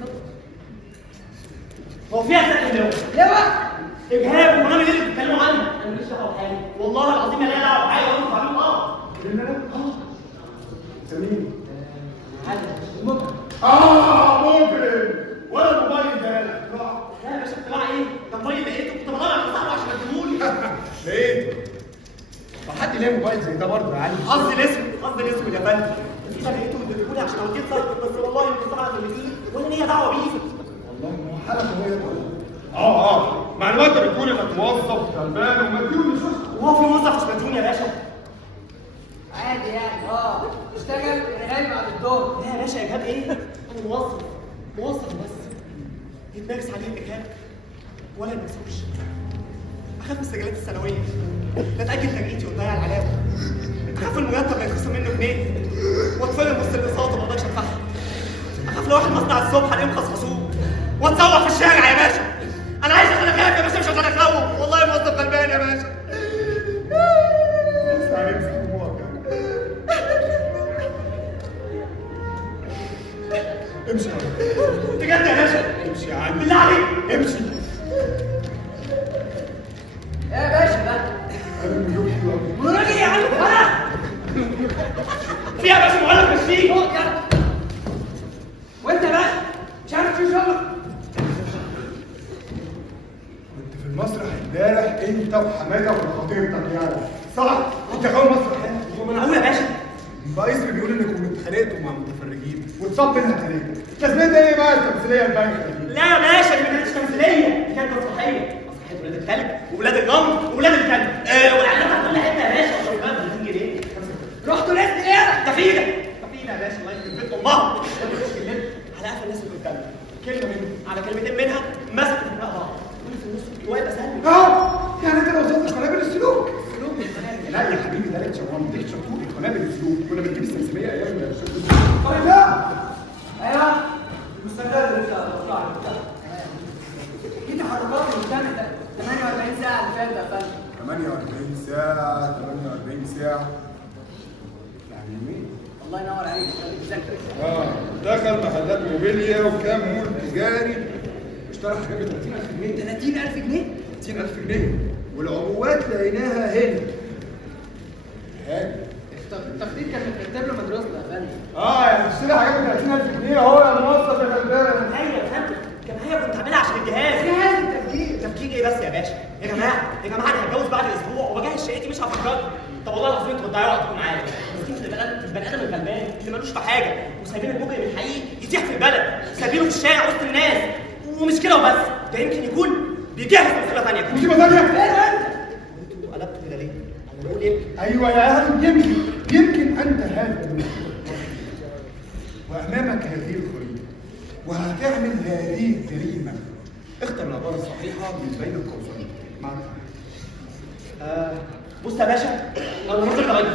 هو فيها سقف اللواء لواء اجهاب ومنام اللي بتتكلموا عنه انا ماليش دعوه بحاجه والله العظيم ما ليا دعوه بحاجه وانتوا فاهمين انت مين؟ مجرم ولا الموبايل ده لا يا باشا اطلاع ايه؟ ده موبايل لقيته كنت بدور على صاحبه عشان اديهولي لقيته طب حد ليه موبايل زي ده برضه يا علي؟ قصدي الاسود يا فندم في لقيته اديهولي عشان اوديه صاحبك بس والله مش عارف اللي فيه ولا ليا دعوه بيه والله ما هو حالك هو يدخل معلومات بتقول انك موظف غلبان ومديون مش وهو في موظف مش مديون يا باشا عادي يعني اشتغل رغاي بعد الدور. لا يا باشا اجهاب ايه؟ انا موظف بس يتمارس عليه الاجهاب ولا يمارسوش اخاف من السجلات السنويه لا تاجل تجريتي وتضيع العلاوه اخاف المرتب ما يتخصم منه جنيه واتفرم وسط الاقساط وما اقدرش ادفعها اخاف لو واحد مصنع الصبح الاقيهم خصخصوه واتسوق في الشارع يا باشا انا عايز عشان اخاف يا باشا مش عشان اخوف والله موظف غلبان يا باشا امشي بجد يا باشا امشي يا عم بالله عليك امشي يا باشا بقى انا مليون حلو قوي راجل يا عم انا فيها يا باشا مغلق مش فيه وانت بقى مش عارف شو شغلك. كنت في المسرح امبارح انت وحماده وخطيبتك يعني صح؟ انت غاوي مسرح يعني هو منعول يا باشا الرئيس اللي بيقول انكم اتخانقتوا مع متفرجين واتصاب منها ثلاثه لازمتها ايه بقى التمثيليه البايخه دي؟ لا يا باشا دي ما كانتش تمثيليه دي كانت مسرحيه ولاد الثلج وولاد الرمل وولاد الكلب والاعلانات في كل حته يا باشا وشغال 30 جنيه رحتوا ناس ايه؟ كفيله يا باشا الله يخرب بيت امها على قفا الناس اللي قدامي كلمه منهم على كلمتين منها مسكوا في بعض وانا في النص كنت واقف اسلم يعني انت لو وصلت قنابل السلوك لا يا حبيبي ده لك شوان ديك شطوطي قنابل السلوك كنا بنجيب السمسميه ايام الشغل لا ايوه المستندات اللي دي تحركات المستند ده 48 ساعه اللي فاتت يا فندم 48 ساعه 48 ساعه يعني يومين الله ينور عليك ذاكر. دخل محلات موبيليا وكام مول تجاري اشترى حاجات ب 30000 جنيه 30000 جنيه 30000 جنيه والعبوات لقيناها هنا التخطيط كان مترتب له مدرسه يا فندم. يعني تشتري حاجات ب 30000 جنيه اهو يا موظف يا غلبان ايوه يا فندم كان هي كنت عاملها عشان الجهاز تفكير ايه بس يا باشا يا جماعه انا هتجوز بعد اسبوع وبجهز شقتي مش هفكركم طب والله العظيم انتوا بتضيعوا وقتكم معايا مسكين في البني ادم الغلبان اللي ملوش في حاجه وسايبين المجرم الحقيقي يتيح في البلد سايبينه في الشارع وسط الناس ومش كده وبس ده يمكن يكون بيجهز مصيبه ثانيه مصيبه ثانيه انتوا قلبتوا كده ليه؟ انا بقول يمكن ايوه يا اهل يمكن انت هذا وامامك هذه الخريطه وهتعمل هذه الجريمه اختر العباره الصحيحه من بين القوسين معك بص يا باشا انا ناظر ضعيف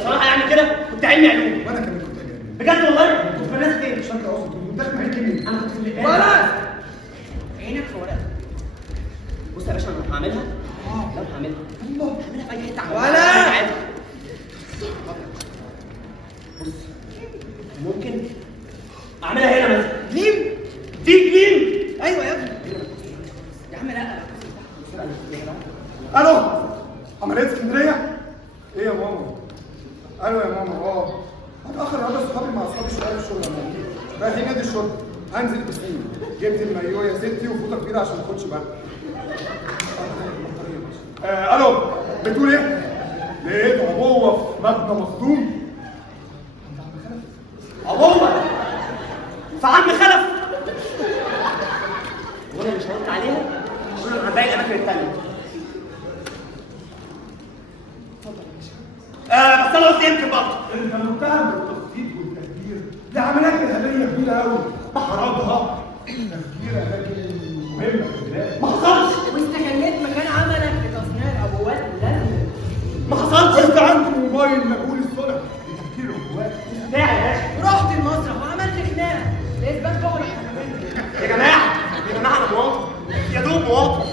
بصراحه يعني كده كنت علمي علوم وانا كمان كنت اجنبي بجد والله كنت في ناس تاني مش فاكر اصلا كنت داخل معاك مين انا كنت في اللي ورق عينك في ورقه. بص يا باشا انا هعملها هعملها في اي حته ولا عادي بص ممكن اعملها هنا مثلا جليم دي جليم ايوه يا ابني يا عم لا الو عمليه اسكندريه ايه يا ماما الو يا ماما هتاخر هذا صحابي مع اصحابي شويه في الشغل يا ماما رايحين نادي الشرطه هنزل بسين جبت المايو يا ستي وفوطه كبيره عشان ما اخدش بقى الو بتقول ايه؟ لقيت عبوه في مبنى مصدوم عبوه في عم خلف وانا مش هرد عليها هقول لك عن باقي الاماكن الثانيه بس انا قلت يمكن برضه انت متهم بالتخطيط والتدبير دي عمليات ارهابيه كبيره قوي بحرجها تفكير اماكن مهمه في البلاد ما حصلش واستغليت مكان عملك لتصنيع العبوات اللازمه. ما حصلش انت عندك موبايل مقبول الصنع لتفكير العبوات بتاعي يا باشا رحت المسرح وعملت خناقه لاثبات شغل يا جماعه انا مواطن يا دوب مواطن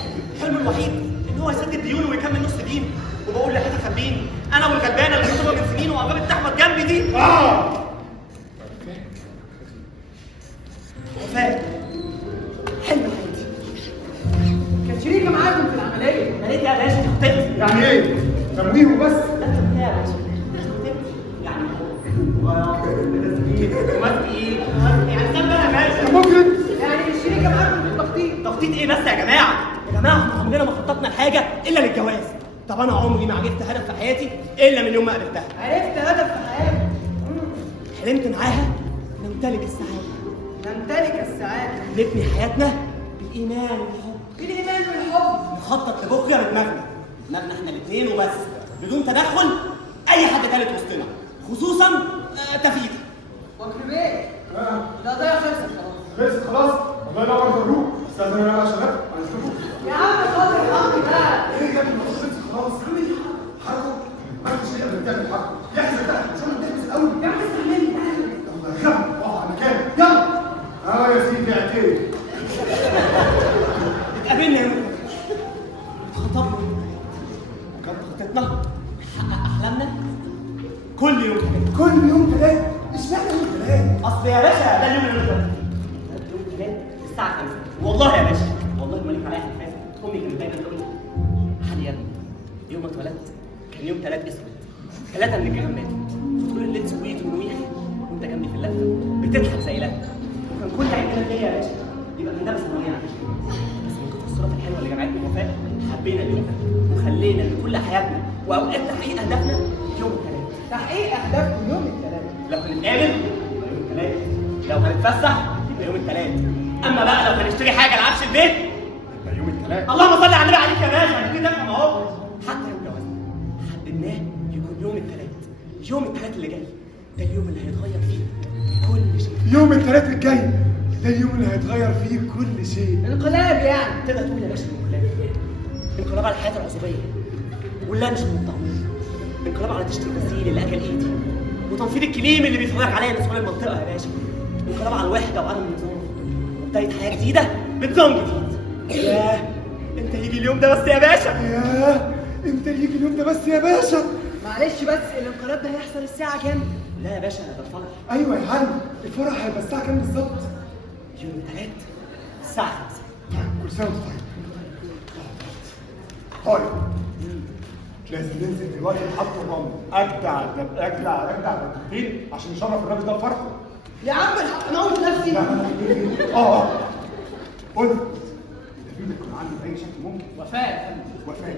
حلمه الوحيد ان هو يسدد ديونه ويكمل نص دين وبقول لحد خبيني انا والغلبانه اللي خطبها من سنين وقربت تحمد جنبي دي تمويه وبس. لا تمويه يا باشا، يعني تسجيل ومسجيل يعني استنى يا باشا. ممكن يعني الشريكه معاكم في التخطيط. تخطيط ايه بس يا جماعه؟ يا جماعه احنا عمرنا ما خططنا لحاجه الا للجواز. طب انا عمري ما عرفت هدف في حياتي الا من يوم ما قابلتها. عرفت هدف في حياتك. حلمت معاها نمتلك السعاده، نمتلك السعاده، نبني حياتنا بالايمان والحب. بالايمان والحب. نخطط لبكره بدماغنا، دماغنا احنا الاثنين وبس، بدون تدخل اي حد ثالث وسطنا، خصوصا تفيدي. وكر بيه ده ضيع خلصت خلاص. خلصت خلاص. الله ينور مبروك. استاذن انا بقى يا شباب عايز اشوفكم. يا عم خاطر حقي بقى. ايه يا ابني ما خلصتش خلاص. عامل حركه ما فيش شيء قبل بتعمل حركه. يحزن بقى عشان ما تحبس الاول. يا عم استحملني الله يخرب اقف على مكانك يلا. يا سيدي اعترف. اتقابلنا يا مولى، اتخطبنا، وكانت خطتنا نحقق احلامنا كل يوم ثلاث. كل يوم ثلاث. اشمعنى يوم ثلاث؟ اصل يا باشا ده اليوم اللي انا اتولدت فيه. يوم ثلاث الساعه 5. والله يا باشا والله مالك عليا حفاظ. امي كانت دايما تقول لي حالي يا ابني يوم ما اتولدت كان يوم ثلاث اسود، 3 من الجيران ماتوا، طول الليل سويت ونويحي وانت جنبي في اللفه بتضحك زي لها، وكان كل عيدنا ليا يا باشا يبقى من ده بس مليان. بس من كتر الصرف الحلوه اللي جمعتنا وفاء حبينا اليوم ده وخلينا ان كل حياتنا واوقات تحقيق اهدافنا يوم الثلاث. تحقيق اهدافكم يوم الثلاث. لو هنتقابل يبقى يوم الثلاث، لو هنتفسح يبقى يوم الثلاث، اما بقى لو هنشتري حاجه لعفش البيت يبقى يوم الثلاث. اللهم صل على النبي عليك يا باشا. انا كده افهم اهو. حتى يوم جوازنا حددناه يكون يوم الثلاث، يوم الثلاث اللي جاي ده اليوم اللي هيتغير فيه كل شيء. يوم الثلاث الجاي ده اليوم اللي هيتغير فيه كل شيء. انقلاب يعني. تقدر تقول يا باشا انقلاب على الحياه العصبيه واللانش والطعميه، انقلاب على تشتي الغسيل اللي اكل ايدي وتنفيذ الكليم اللي بيتفرج عليا نسوان المنطقه يا باشا، انقلاب على الوحده وعدم النظام وبدايه حياه جديده بنظام جديد. ياه انت يجي اليوم ده بس يا باشا. ياه انت يجي اليوم ده بس يا باشا. معلش بس الانقلاب ده هيحصل الساعه كام؟ لا يا باشا ده الفرح. ايوه يا علي الفرح هيبقى الساعه كام بالظبط؟ يوم الثلاث الساعه 5. كل سنه وانت طيب. طيب لازم ننزل دلوقتي نحط الرمل اجدع دقيقتين عشان نشرف الراجل ده بفرحه. يا عم الحق اموت نفسي. قول الدفيل يكون عنده باي شكل ممكن. وفاء وفاة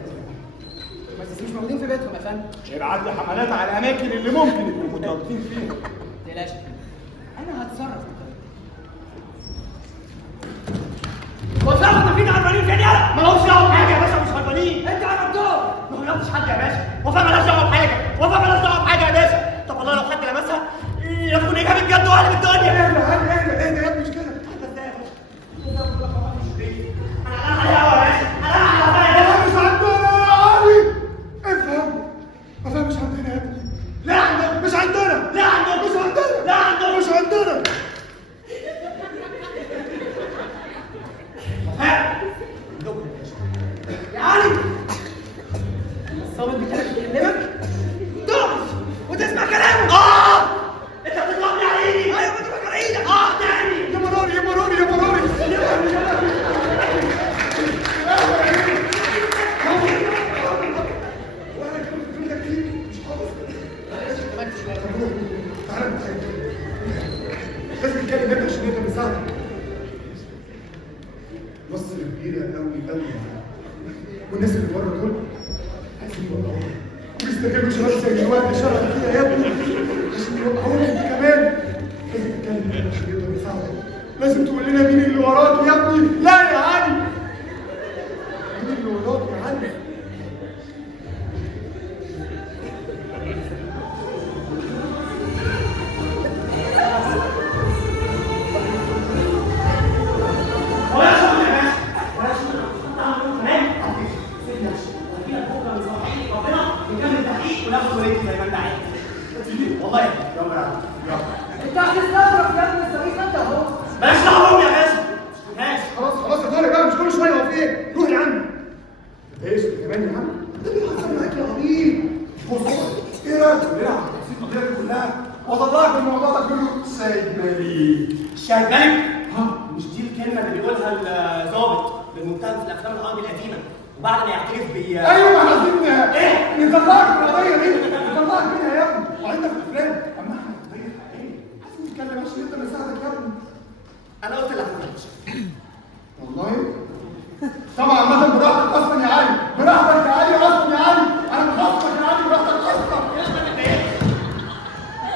بس مش موجودين في بيتهم يا فندم. ابعت لي حملات على الاماكن اللي ممكن يكونوا متواجدين فيها. ما تقلقش انا هتصرف. وفاء وتفيد هربانين كده يلا. مالهمش دعوه بحاجه يا باشا، مش هربانين. انت عملتهم. ما غيرتش حد يا باشا. وفاء مالهاش دعوه بحاجه، وفاء مالهاش دعوه بحاجه يا باشا. طب والله لو حد لمسها يكون اجابه بجد وقلب الدنيا. ايه يا ابني مش كده؟ انت ازاي يا باشا؟ انا عليها يا باشا، انا على وفاء يا باشا. مش عندنا يا علي. افهم وفاة مش عندنا يا ابني. لا عندنا، مش عندنا. لا عندنا، مش عندنا. لا عندنا، مش عندنا. يا علي الصابت بتاعك بيكلمك تقف وتسمع كلامه. انت بتضربني على ايدي. ايوه بتفكر ايدك. تاني. يا مراري يا مراري يا مراري. لازم نتكلم هنا عشان نقدر نساعدك. مصر كبيرة أوي والناس اللي بره دول عايزين يوقعونا ويستغلوا شباب زي الواد شرف كده يا ابني عشان يوقعونا انت كمان. لازم نتكلم هنا عشان نقدر نساعدك. لازم تقول لنا مين اللي وراك يا ابني. لا يا علي مين اللي وراك يا علي؟ والله انت هتستغرب يا ابني الصغير انت اهو. بلاش دعوه يا باشا. ماشي خلاص يا طارق بقى مش كل شويه هو في ايه؟ روح يا عم. ايش كمان يا عم؟ ده بيحصل معاك يا عبيط. بص ايه رايك نلعب تفاصيل القضيه دي كلها واطلعك من الموضوع ده كله سايبالي. شايبالك؟ مش دي الكلمه اللي بيقولها الضابط للمتهم في الافلام العربي القديمه وبعد ما يعترف بي ايوه ما احنا عايزين ايه نطلعك من القضيه دي، نطلعك منها يا ابني. وبعدين ده في الافلام، اما احنا في القضيه الحقيقيه عايزين نتكلم عشان انت نساعدك يا ابني. انا قلت لك والله طبعا عامة براحتك اصلا يا علي، براحتك يا علي اصلا يا علي، انا بخاطبك يا علي براحتك اصلا.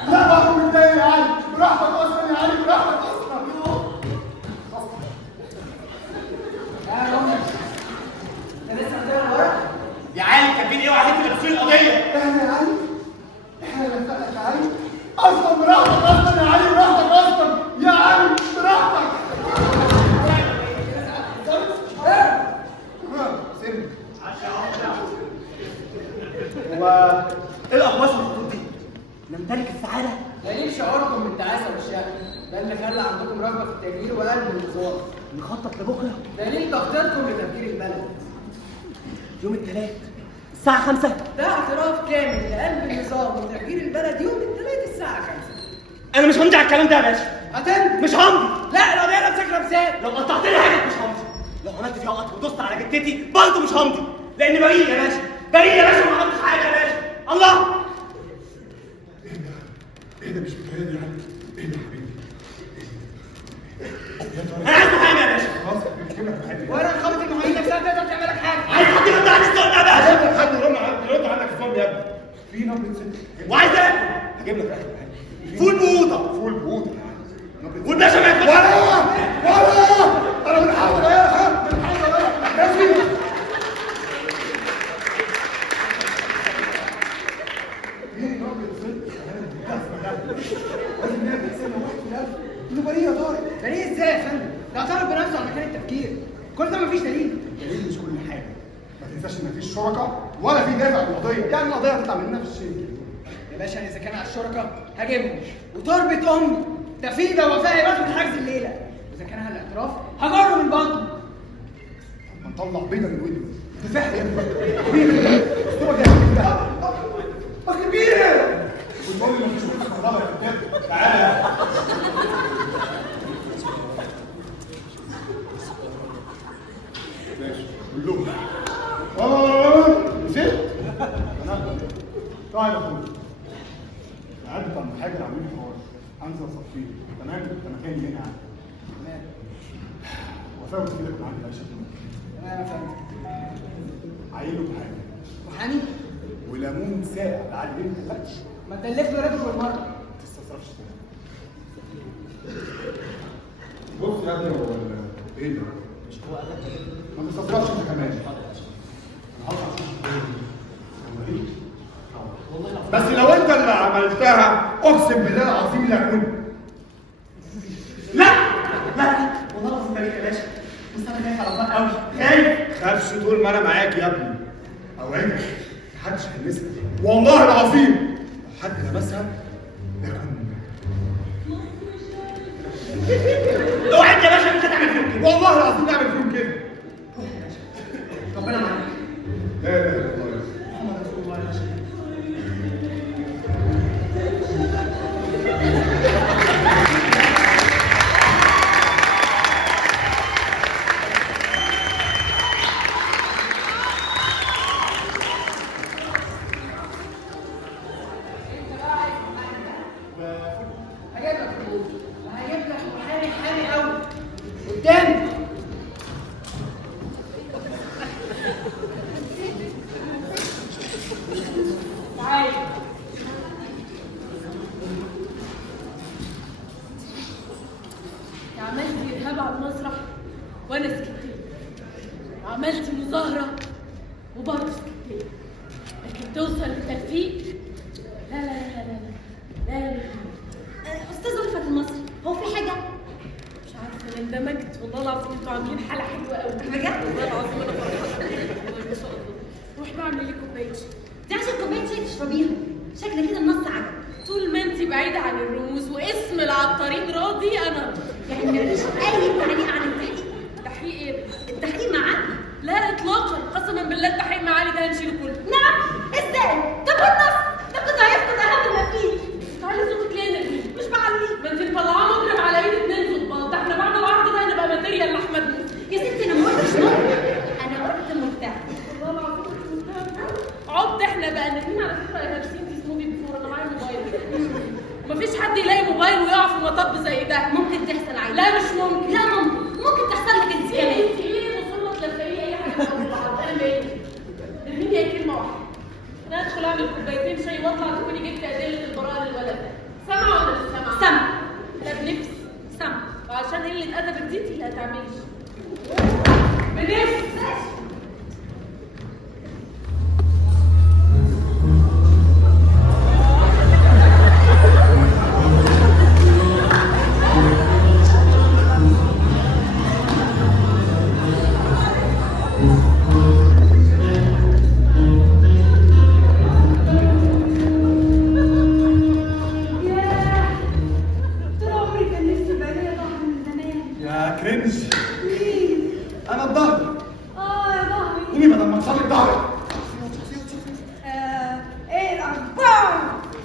لا برضه متضايق يا علي، براحتك اصلا يا علي، براحتك اصلا. يا رامي انت لسه هتقرا ورق؟ يا علي كاتبين ايه وعايزين تلبسوا القضيه؟ احنا يا علي، احنا نفقك يا علي، اصلا براحتك اصلا يا علي، براحتك اصلا يا علي، براحتك. هو ايه الاقواس والخطوط دي؟ نمتلك السعاده؟ دليل شعوركم بالتعاسه والشقه، ده اللي خلى عندكم رغبه في التغيير وقلب النظام. نخطط لبكره؟ دليل تخطيطكم لتفكير البلد. يوم الثلاث الساعه 5. ده اعتراف كامل لقلب النظام وتغيير البلد يوم الثلاث الساعه 5. انا مش همضي على الكلام ده يا باشا. هتمضي؟ مش همضي. لا القضيه نفسك لمسان. لو قطعت لي حاجه مش همضي. لو عملت فيها قطع ودوست على جدتي برضه مش همضي، لان بريء يا باشا، بريء يا باشا، وما عملتش حاجه يا باشا. الله ايه ده مش متهيألي يا علي؟ ايه ده يا حبيبي؟ انا عايز محامي يا باشا. خلاص بنجيب لك محامي. ولا نقابه المحامين نفسها تقدر تعمل لك حاجه. عايز حد يرد على السؤال ده يا باشا. هجيب لك حد يرد عنك الظلم يا ابني. في نبرة ست. وعايز ايه؟ هجيب لك واحد محامي. فول بوضه. فول بوضه. والباشا ما ياكلش. ولا انا بنحاول ايه؟ بنحاول ايه؟ ماشي. في نبرة ست. لازم نعمل حسابنا واحد في الألف. إنه بريء يا طارق. بريء ازاي يا فندم؟ ده اعترف بنفسه على مكان التفكير. كل ده مفيش دليل. دليل مش كل حاجة. ما تنساش إن مفيش شركاء ولا في دافع للقضية، يعني القضية هتطلع مننا في الشيء. يا باشا اذا كان على الشركاء هجيبهم وتربة امي ده في ده وفاء يبقى في حجز الليله. اذا كان على الاعتراف هجره من بطنه. طب ما نطلع بيضة من ودنه. تفاح يا ابني. هو ده. كبير. والمهم مفيش وقت خلاص يا كابتن. تعالى. ماشي قول لهم نسيت؟ طيب يا اخويا عدت على المحاجر عاملين حوار انزل صفيه تمام؟ انت مكاني هنا يعني تمام وفاء وتفيدك من عندي العيشه تمام يا فندم. عيله بحاجه محامي وليمون ساقع لعل ليه ما تقلقش ما تدلف له رجله بالمره. ما تستصرفش بص يا ابني هو ايه ده؟ مش هو قال لك ما تستصرفش انت كمان بس لو انت اللي عملتها اقسم بالله العظيم لا كنت. لا لا والله العظيم بريء يا باشا، بس انا خايف على الله قوي. خايف؟ خافش طول ما انا معاك يا ابني. اوعدك محدش هيلمسها والله العظيم. لو حد لمسها يكون اوعد يا باشا انت تعمل فيهم كده. والله العظيم نعمل فيهم كده. ربنا معاك. لا اله الا الله محمد رسول الله يا باشا. هجيب لك فلوس وهجيب لك محامي حامي قوي قدامي. تعالي عملتي ارهاب على المسرح وانا سكتت، وعملتي مظاهره وبرضه سكتت، لكن توصل للتلفيق لا لا لا لا لا لا لا. استاذ رفعت المصري، هو في حاجه؟ مش عارفه انا اندمجت والله العظيم، انتوا عاملين حلقه حلوه قوي بجد؟ والله العظيم انا فرحانه والله ما شاء الله. روح بعمل لي كوبايه شاي. دي عشان كوبايه شاي تشربيها، شكل كده النص عجب. طول ما انت بعيده عن الرموز واسم العطارين راضي انا يعني مفيش اي تعليق عن التحقيق؟ تحقيق ايه؟ التحقيق معاك؟ لا اطلاقا، قسما بالله التحقيق معالي ده هنشيله كله. نعم؟ ازاي؟ طب والنص؟ ده كنت هيفقد اهم ما فيه. تعالي صوتك ليه يا نبيل؟ مش بعليك. ما انت مطلعاه مجرم على ايد اتنين ظباط، ده احنا بعد العرض ده هنبقى ماتيريال لاحمد. يا ستي انا ما قلتش نقطة، انا قلت متهم. الموبايل ويقع في مطب زي ده؟ ممكن تحصل عادي. لا مش ممكن. لا ممكن تحصل لك انت كمان. انت ليه مصمت لتلاقي اي حاجه في بعض؟ انا مالي؟ ارميني هي كلمه واحده. انا ادخل اعمل كوبايتين شاي واطلع تكوني جبت ادله البراءه للولد ده. سامعه ولا مش سامعه؟ سامعه. ده بنفس. سامعه. وعشان قله ادبك دي انت اللي هتعمليش. بنفس. يا كرنج. مين؟ انا الظهر. يا ظهري. قومي بدل ما تصلي ظهرك. ايه الاخبار؟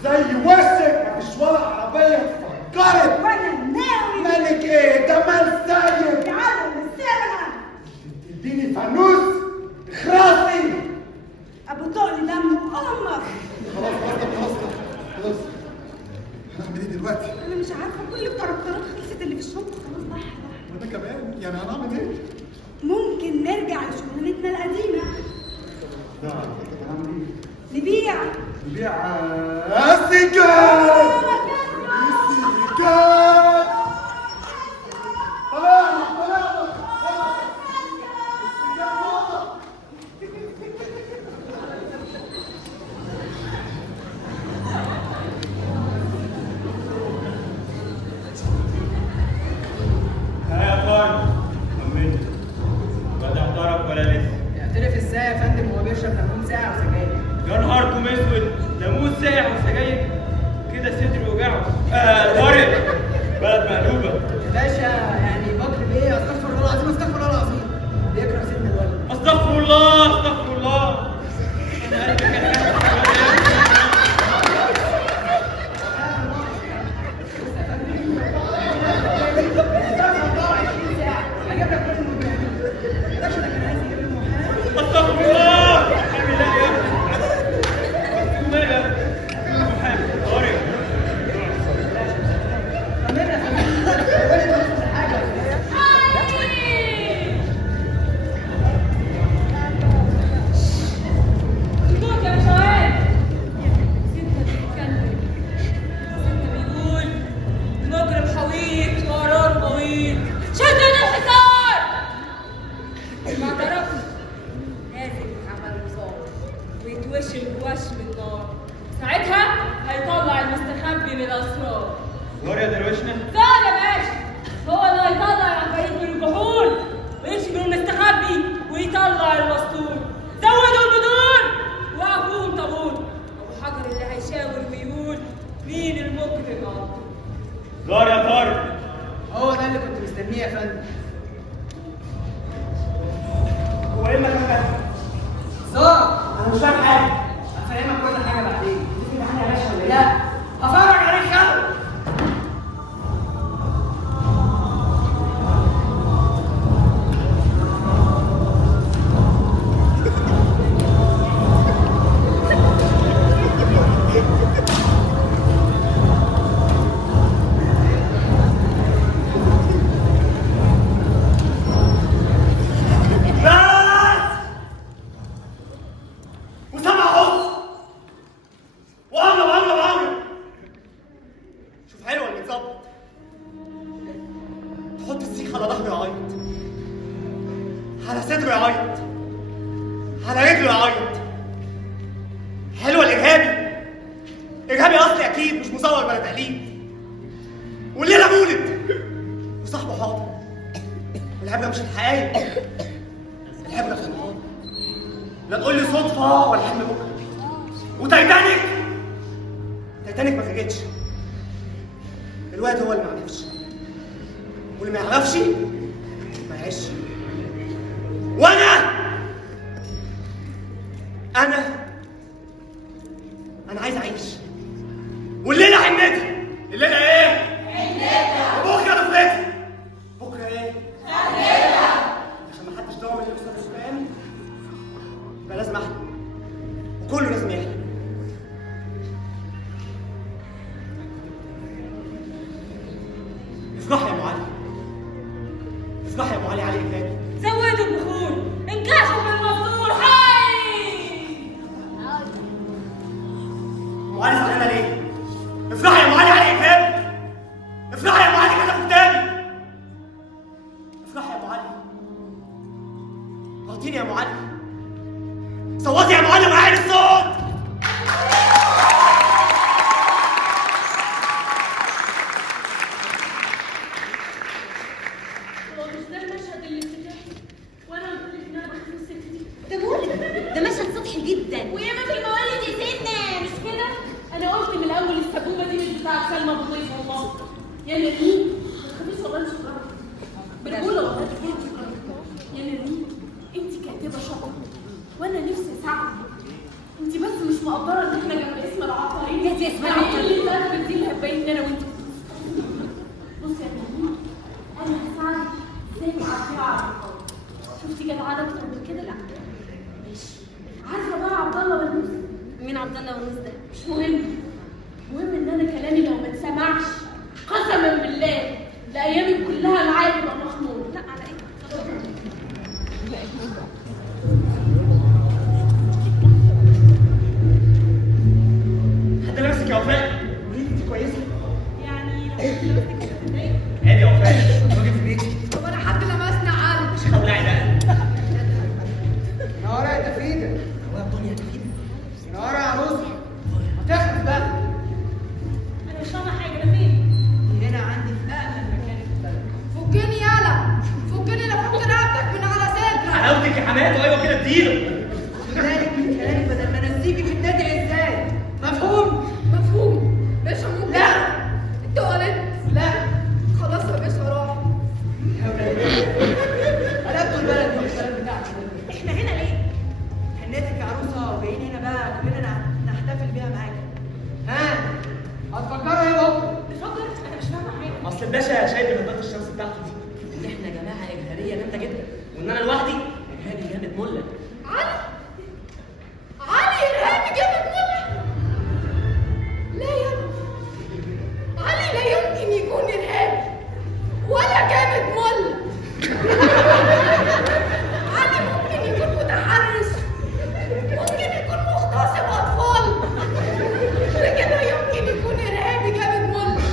زي وشك مفيش ولا عربيه اتفجرت. وانا ناوي مالك ايه؟ جمال سيد. تعالوا نسرقها. تديني فانوس اخراسي. ابو تقل دم امك. خلاص هنعمل ايه دلوقتي؟ انا مش عارفه كل التركترات خلصت اللي في الشنطه خلاص بقى. وانا كمان يعني هنعمل ايه؟ ممكن نرجع لشغلانتنا القديمه. هنعمل ايه؟ نبيع سجاد. يا طارق طمني. بدأ اعترف ولا لسه؟ يعترف ازاي يا فندم وهو بيشرب ليمون ساعة وسجاير؟ يا نهاركم اسود، ليمون ساقع وسجاير كده صدري وجعه. طارق بلد مقلوبه. يا باشا يعني بكر بيه استغفر الله العظيم استغفر الله العظيم بيكره سيدنا الولد. استغفر الله استغفر الله. انا قلبي كان استغفر الله. حبيبي لا يا ابني. مالك؟ محمد طارق. سكوت يا شباب. ستة بتتكلم. ستة بيقول المجرم حويط وقرار طويل. شدد الحصار. ما اعترفش لازم يتعمل مصاب ويتوشم بوشم النار. ساعتها هيطلع المستخبي من الاسرار. ورا دروشنا. لا يا باشا، هو اللي هيطلع العفاريت من الجحور ويشمل المستخبي ويطلع المسطول. زودوا البدون وقفوهم طابور. ابو حجر اللي هيشاور ويقول مين المجرم. دار يا طارق. هو ده اللي كنت مستنيه يا فندم. هو ايه المكان ده؟ صار انا مش فاهم حاجه. هفهمك كل حاجة بعدين. في امتحان يا باشا ولا لا هفرج عليك خلق. وسمع عص وامر شوف حلو ولا متظبط. تحط السيخ على ظهره يعيط، على صدره يعيط، على رجله يعيط. حلو الارهابي. ارهابي اصلي اكيد مش مصور ولا تقليد. والليله مولد وصاحبه حاضر. العبره مش الحقايق، العبره في الماضي. لا تقول لي صدفه ولا حلم بكره. وتايتانيك ما فاجتش. الواد هو اللي ما عرفش، واللي ما يعرفش ما يعيش. وانا عايز اعيش. والليله حنتي. الليله ايه؟ حنتها. بكره نفلتها. بكره ايه؟ حنتها. عشان ما حدش ضامن الاستاذ السلام يبقى لازم احلم، وكله لازم يحلم. افرحي يا ام علي، افرحي يا ام علي علي إرهابي. زودوا البخور، انكشف المستور، حي! ام علي زعلانة ليه؟ افرحي يا ام علي علي إرهابي. افرحي يا ام علي كده قدامي. افرحي يا ام علي. اعطيني يا ام علي. صوتي يا ام علي وعالي الصوت. هو مش ده المشهد الافتتاحي؟ وانا قلت لك ان انا بخاف من الست دي. ده مولد، ده مشهد سطحي جدا. وياما في الموالد يا سيدنا، مش كده؟ انا قلت من الاول السبوبه دي مش بتاعت سلمى ابو ضيف والله. يا نرمين ما تخافيش والله، مش هضربك. برجوله والله، برجوله مش هضربك. يا نرمين انت كاتبه شاطره وانا نفسي اساعدك. انت بس مش مقدره ان احنا جنب اسم العطارين. يا دي اسم العطارين. اللي اتقلبت دي اللي هتبين انا وانت. بصي يا نرمين، انا هساعدك زي ما عارفه على الفاضي. شفتي جدعانه اكتر من كده؟ لا ماشي. عارفه بقى عبد الله والنوس؟ مين عبد الله والناس ده؟ مش مهم. المهم ان انا كلامي لو ما اتسمعش قسما بالله لايامي كلها معايا تبقى مخمور. لا على ايه؟ حد لابسك يا وفاء؟ قولي لي انت كويسة؟ يعني لو كنت لبستك كنت هتضايق. عيب يا وفاء، راجل في بيتي. هو انا حد لمسنا عالي؟ مش خولعي بقى. نهار يا تفيدة. هو يا الدنيا تفيد. نهار يا عروسة. ما تخلص بقى. انا مش فاهمه حاجه، ده فين؟ هنا عندي في أأمن مكان في البلد. فكني يالا، فكني لفك رقبتك من على صدرك. حلاوتك يا حماده، ايوه كده اديله. بالك من كلامي بدل ما انسيكي في النادي ازاي؟ مفهوم؟ مفهوم؟ باشا ممكن؟ لا. انت ولد؟ لا. خلاص يا باشا راح. قلبتوا البلد من الكلام بتاعك. احنا هنا ليه؟ هنتك يا عروسه وجايين هنا بقى كلنا نحتفل بيها معاك. ها؟ هتفكروا ايه بكره؟ بفكر انا مش فاهمه حاجه. اصل الباشا شايف نضاره الشمس بتاعته دي ان احنا جماعه اجهاريه جامده جدا، وان انا لوحدي اجهاري جامد مله. علي؟ علي إرهابي جامد مولع؟ لا يا ابني، علي لا يمكن يكون إرهابي ولا جامد مولع. علي ممكن يكون متحرش، ممكن يكون مغتصب أطفال، لكن لا يمكن يكون إرهابي جامد مولع.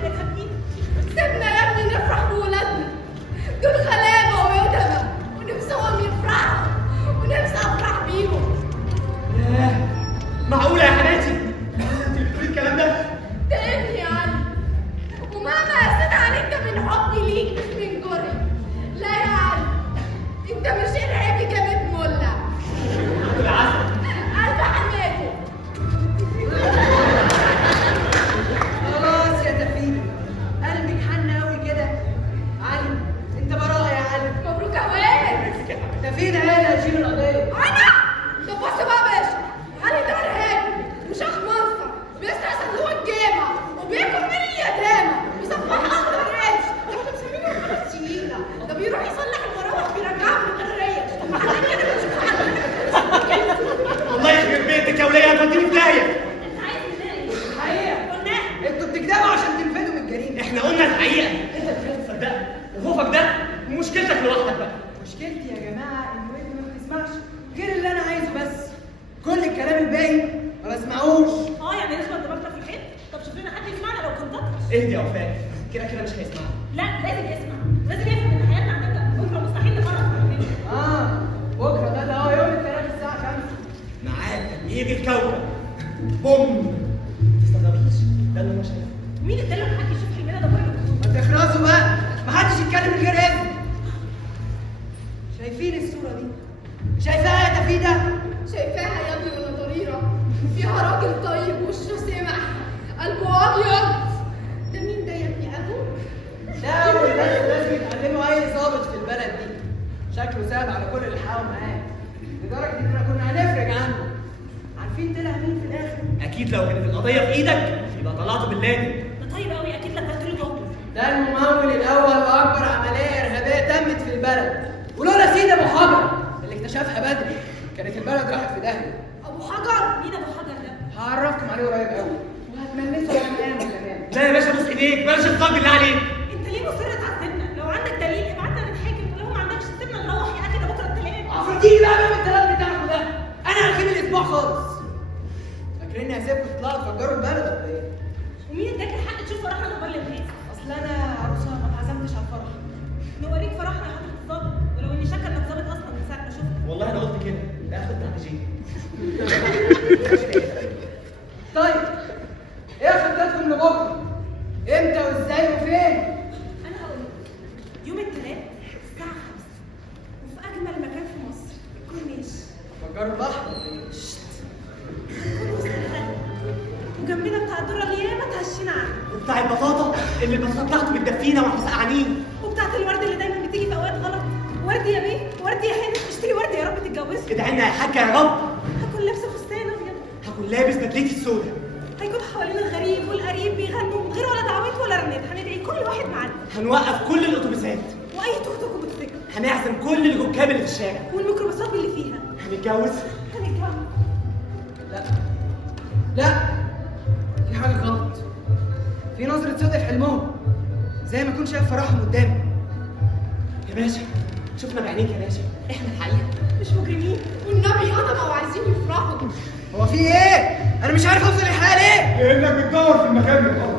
أنا خبيت. سيبنا يا ابني نفرح بولادنا، دول غلابة ويتامى ونفسهم يفرحوا ونفسي أفرح بيهم. ياه، معقوله يا حماتي؟ انت بتقولي الكلام ده؟ ده ابني يا علي، ومهما قسيت عليك ده من حبي ليك مش من جري. لا يا علي، انت مش إرهابي جامد مولع. بالعسل. قلب حماته. خلاص يا تفيدة. قلبك حن قوي كده. علي انت براءة يا علي. مبروك يا واد. تفيدة هي اللي هتشيل القضية. أنا؟ طب بص بقى يا باشا، علي ده إرهابي وشيخ مصر، بيسرق صندوق الجامع وبياكل من اليتامى وسفاح أخضر قرش. ده احنا مسمينه الحاجات تقيلة. ده بيروح يصلح المراوح بيرجعها من غير ريش. وبعدين كده بنشوف الله يخرب بيتك يا وليه، هتوديني في داهيه. انت عايز مننا ايه؟ الحقيقة قلنا انتوا بتكدبوا عشان تنفذوا من الجريمة. احنا قلنا الحقيقه، انت اللي مش تصدقها، وخوفك ده مشكلتك لوحدك بقى. مشكلتي يا جماعة إن ودني ما بتسمعش غير اللي أنا عايزه بس. كل الكلام الباقي ما بسمعوش. يعني لازم دماغنا في الحيط. طب شوف لنا حد يسمعنا لو كنت تطرش. اهدي يا وفاء، كده كده مش هيسمعك. لا لازم يسمع، لازم يفهم ان حياتنا هتبدا بكره مستحيل نفرط في الدنيا. بكرة ده هو يوم الثلاث الساعة 5. معاك يجي الكوكب بوم. ما تستغربيش، ده اللي انا شايفه. مين اداله حد يشوف حلمنا ده كله؟ ما تخلصوا بقى، محدش يتكلم من غير إذن. شايفين الصورة دي؟ شايفاها يا تفيدة؟ شايفاها يا ابني ولا ضريرة؟ فيها راجل طيب وشه سمح قلبه أبيض. ده مين ده يا ابني، أبوك؟ ده والناس لازم يتعلموا أي ضابط في البلد دي. شكله ساب على كل اللي حاول معاه، لدرجة إننا كنا هنفرج عنه. عارفين طلع مين في الآخر؟ اكيد لو كانت القضيه في ايدك يبقى طلعت باللادي. ده طيب قوي، اكيد لفت له ضهره. ده الممول الأول وأكبر عملية إرهابية تمت في البلد، ولولا سيد أبو حجر اللي اكتشفها بدري كانت البلد راحت في داهية. أبو حجر؟ مين ابو حجر ده؟ هعرفكم عليه قريب قوي، وهتملسوا أيام كمان. لا يا باشا، بص ايديك، بلاش الضرب اللي عليك. انت ليه مصر تعذبنا؟ لو عندك دليل ابعتنا نتحاكم، ولو ما عندكش سيبنا نروح يا اخي، ده بكره التلات. عفرتيني بقى من الكلام بتاعكم ده. انا هغيب الاسبوع خالص. فاكريني هسيبكم تطلعوا تفجروا البلد ولا ايه؟ ومين اداك الحق تشوف فرحنا قبل الناس؟ اصل انا عروسه ما اتعزمتش على الفرح. نوريك فرحنا يا حضرة الظابط، ولو اني شاكه انك ظابط اصلا من ساعه ما شفتك. والله انا قلت كده، ده اخد تحت جيبي. طيب ايه خطتكم لبكره؟ امتى وازاي وفين؟ انا هقول لك يوم الثلاث الساعه 5 وفي اجمل مكان في مصر، الكورنيش. فجروا البحر ولا ايه؟ هنكون وسط الغد، وجنبنا بتاع الذره اللي ياما اتعشينا عنه، وبتاع البطاطا اللي البطاطا بتاعته بتدفينا واحنا سقعانين. وبتاعت الورد اللي دايما بتيجي في اوقات غلط. ورد يا بيه، ورد يا حنة، اشتري ورد يا رب تتجوزي. ادعي لنا يا حاجه يا رب. هكون لابسه فستان ابيض، هكون لابس بدلتي السوداء. هيكون حوالينا الغريب والقريب بيغنوا من غير ولا دعوات ولا رنات. هندعي كل واحد معانا، هنوقف كل الاتوبيسات، واي توك توك وموتوسيكل، هنعزم كل الركاب اللي في الشارع، والميكروباصات اللي فيها. هنتجوز. لا لا، في حاجه غلط. في نظره صدق في حلمهم، زي ما اكون شايف فرحهم قدامي. يا باشا شفنا بعينيك يا باشا، احنا الحقيقه مش مجرمين. والنبي قطموا وعايزين يفرحوا. هو في ايه؟ انا مش عارف اوصل الحال ايه؟ لانك بتدور في المكان الغلط.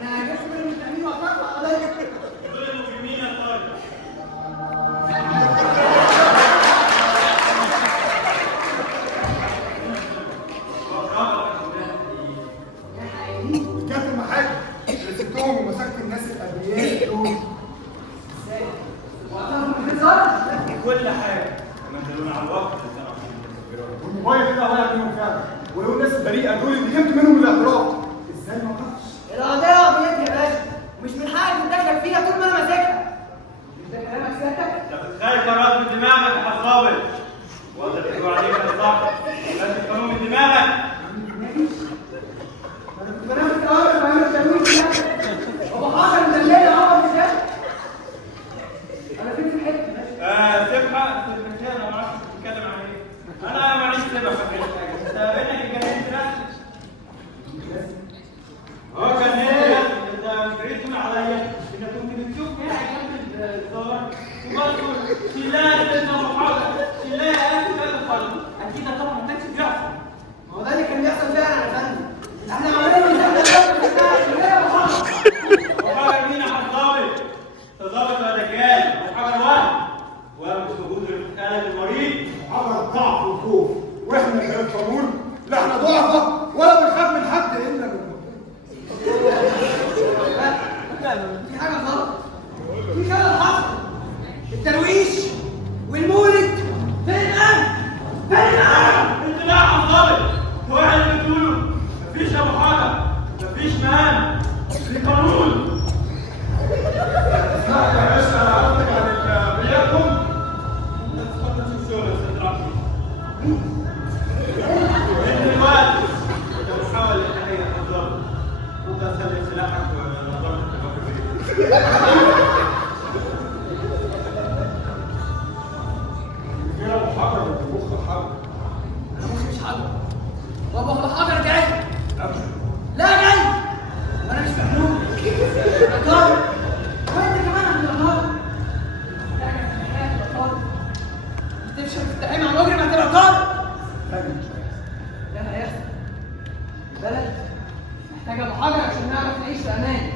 انا جبت من المتهمين وقطعت قضايا. دول المجرمين يا طارق. جت المحاكم اللي سبتهم ومسكت الناس الابرياء دول. كل حاجه لما تدلون على الوقت والموبايل كده ضايع منهم فعلا، ولو الناس البريئه دول اللي جبت منهم الاعتراف ازاي ما اعرفش؟ القضيه قضيتي يا باشا، ومش من حقك تتدخل فيها طول ما انا ماسكها. مش ده كلامك سيادتك؟ انت بتتخيل قرارات من دماغك يا حصابل ولا بتقول عليك يا صاحبي؟ لازم تكونوا من دماغك. انا كنت بنام في الارض بعمل التمويل ده. هو حاضر من الليل اهو مش ده؟ انا فين في الحته؟ سبحه انا ما اعرفش بتتكلم عن ايه. انا معلش سيبها في حاجه، انت بينك الجنين ده هو كان ايه؟ انت مش بعيد تقول عليا انك كنت بتشوف ايه جنب الظهر وبرضه شلاها سيدنا محمد شلاها اسف يا فندم. اكيد طبعا ما كانش بيحصل. ما هو ده اللي كان بيحصل فعلا يا فندم. احنا عمالين نسال وحاجه مين يا حصابي؟ تظابط يا دجال وحاجه الوهم ومش موجود غير في حاله المريض. عبر الضعف والخوف، واحنا غير القانون لا احنا ضعفاء ولا بنخاف من حد الا من في حاجه غلط. في خلل حصل. الترويش والمولد فين الامن؟ فين الامن؟ انت لا يا حصابي، واحد اللي بتقوله مفيش ابو حاجه، مفيش مهام، في قانون. اسمعك يا باشا انا عرفتك عن ابريائكم. انت تفكر في الشغل يا استاذ رحمي. انت دلوقتي انت بتحاول التحيه يا حصابي. انت تسلم سلاحك ونظرت كده ابو حجر ومخ حجر. انا مش حاضر. بابا هو حاضر جاي. لا جاي. وانا مش مجنون. يا طارق. وانت كمان عم طارق. تفشل في التحقيق مع المجرم هتبقى طارق. ده هيحصل. البلد محتاجه ابو حجر عشان نعرف نعيش في امان.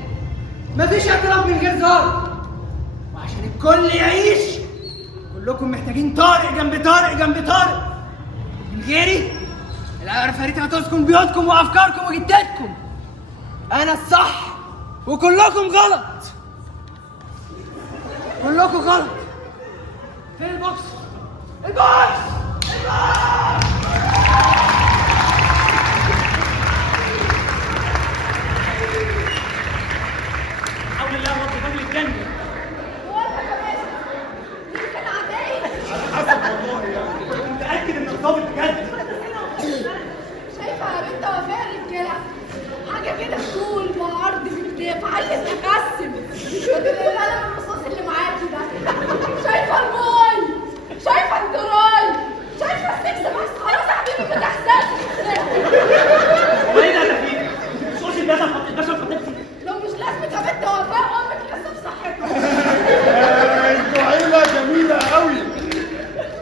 مفيش اعتراف من غير طارق. وعشان الكل يعيش كلكم محتاجين طارق جنب طارق جنب طارق. من غيري العفاريت هتسكن بيوتكم وافكاركم وجداتكم. انا الصح وكلكم غلط. كلكم غلط. فين البوكس؟ البوكس! حول الله رب باب الجنه. وانت كمان مين كان عدائي؟ حسب والله يعني كنت متاكد انك ظابط بجد. شايفه يا بنت وفاء الرجاله حاجه كده تقول عايز تقسم بدل القلم الرصاص اللي معاكي ده. شايفه الموي، شايفه الدراي، شايفه السكس بس. خلاص يا حبيبي فتح سكس. هو ايه ده يا فيك؟ مش قلت الباشا خطيبتي؟ لو مش لازمة يا بنت وفاء امك لسه بصحتها. انتوا عيلة جميلة قوي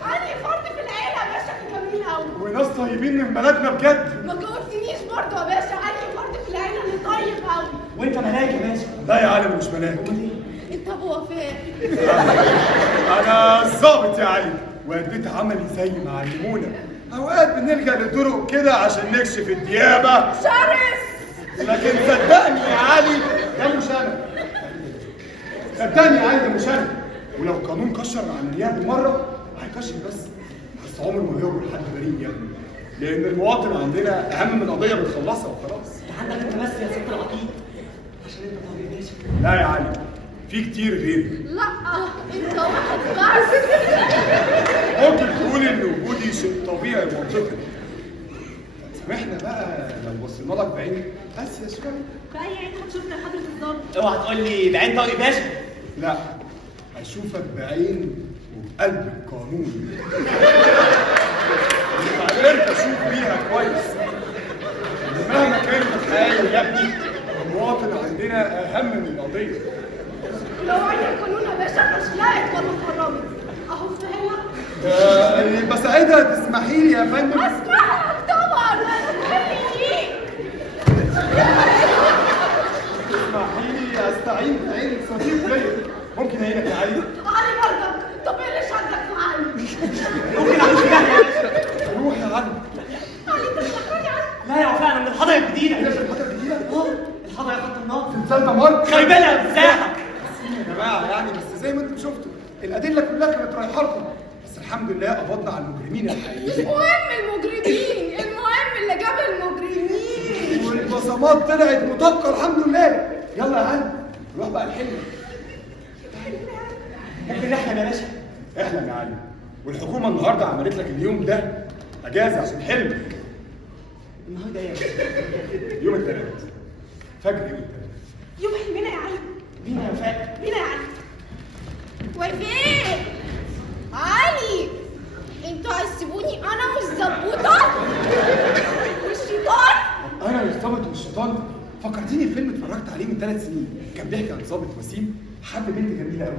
انهي فرد في العيلة يا باشا جميل قوي. وناس طيبين من بلدنا بجد. ما جاوبتنيش برضه يا باشا، انهي فرد في العيلة اللي طيب قوي. وانت ملاك يا باشا. لا يا علي مش ملاك. انت ابو وفاء. انا الظابط يا علي، واديت عملي زي ما علمونا. اوقات بنلجأ لطرق كده عشان نكشف الديابة، شرس. لكن صدقني يا علي ده مش انا. صدقني يا علي ده مش انا. ولو القانون كشر عن النيابة مرة هيكشف بس عمره ما هيجبر حد بريء يا ابني، لأن المواطن عندنا أهم من قضية بنخلصها وخلاص. انت عندك انت بس يا ست العقيد عشان انت طبيب يا باشا. لا يا علي في كتير غيري. لا انت واحد بس. ممكن تقول ان وجودي شيء طبيعي ومنطقي. سامحنا بقى لو بصينا لك بعين قاسيه شويه. بأي عين هتشوفنا يا حضرة الظابط؟ اوعى تقول لي بعين طارق باشا. لا هشوفك بعين وبقلب القانون. وبعدين اشوف بيها كويس. مهما كانت الحياه يا ابني المواطن عندنا اهم من القضيه. لو عين القانون يا باشا مش لاقت ولا اتخرجت. اهو فهمك. يبقى ساعتها تسمحي لي يا فندم. اسمعك طبعا انا بحبك. اسمحي لي استعين بعين صديق ليا. ممكن اعينك يا علي؟ علي برضك. طب ايه اللي شدك معايا؟ ممكن اعمل كده يا باشا. روح يا علي. علي انت بتفكرني علي؟ لا يا وفاء انا من الحضره الجديده. ايه ده الحاجه الجديده؟ الحضره يا خط النار. تمثال دمار؟ خيبانه مساحه. يا جماعه يعني بس زي ما انتم شفتوا الادله كلها كانت رايحه لكم، بس الحمد لله قبضنا على المجرمين مش الحقيقيين. مهم المجرمين، المهم اللي جاب المجرمين. والبصمات طلعت مطابقه الحمد لله. يلا يا علي نروح بقى الحلم. ممكن نحلم يا باشا. احلم يا علي. والحكومه النهارده عملت لك اليوم ده اجازه عشان حلم. النهارده ايه؟ يوم الثلاث فجر يوم الثلاث. يوم حلمنا يا علي. مين يا وفاء؟ مين يا علي؟ وفاء. علي انتوا هتسيبوني انا والظبوطه والشيطان؟ انا الظابط والشيطان فكرتيني في فيلم اتفرجت عليه من 3 سنين، كان بيحكي عن ظابط وسيم حب بنت جميله قوي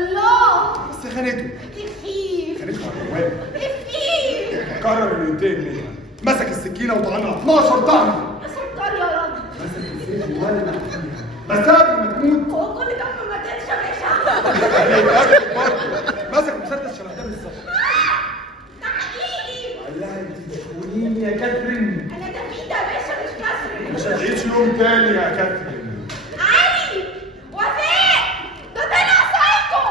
الله. بس خانته. اخير خانته على الرواب. اخير. قرر انه ينتقم منها، مسك السكينه وطعنها 12 طعنه. سلطان يا راجل. مسك السيف وولع فيها، بس قبل ما تموت هو كل ده ما ماتتش يا باشا؟ قبل برضه مسك مسدس شبه ده بالظبط. تحقيقي. قال لها انت تخونيني يا كاترين. انا دفيت يا باشا مش كسر. مش هتعيش يوم تاني يا كاترين. علي وفاء ده طلع سايكو.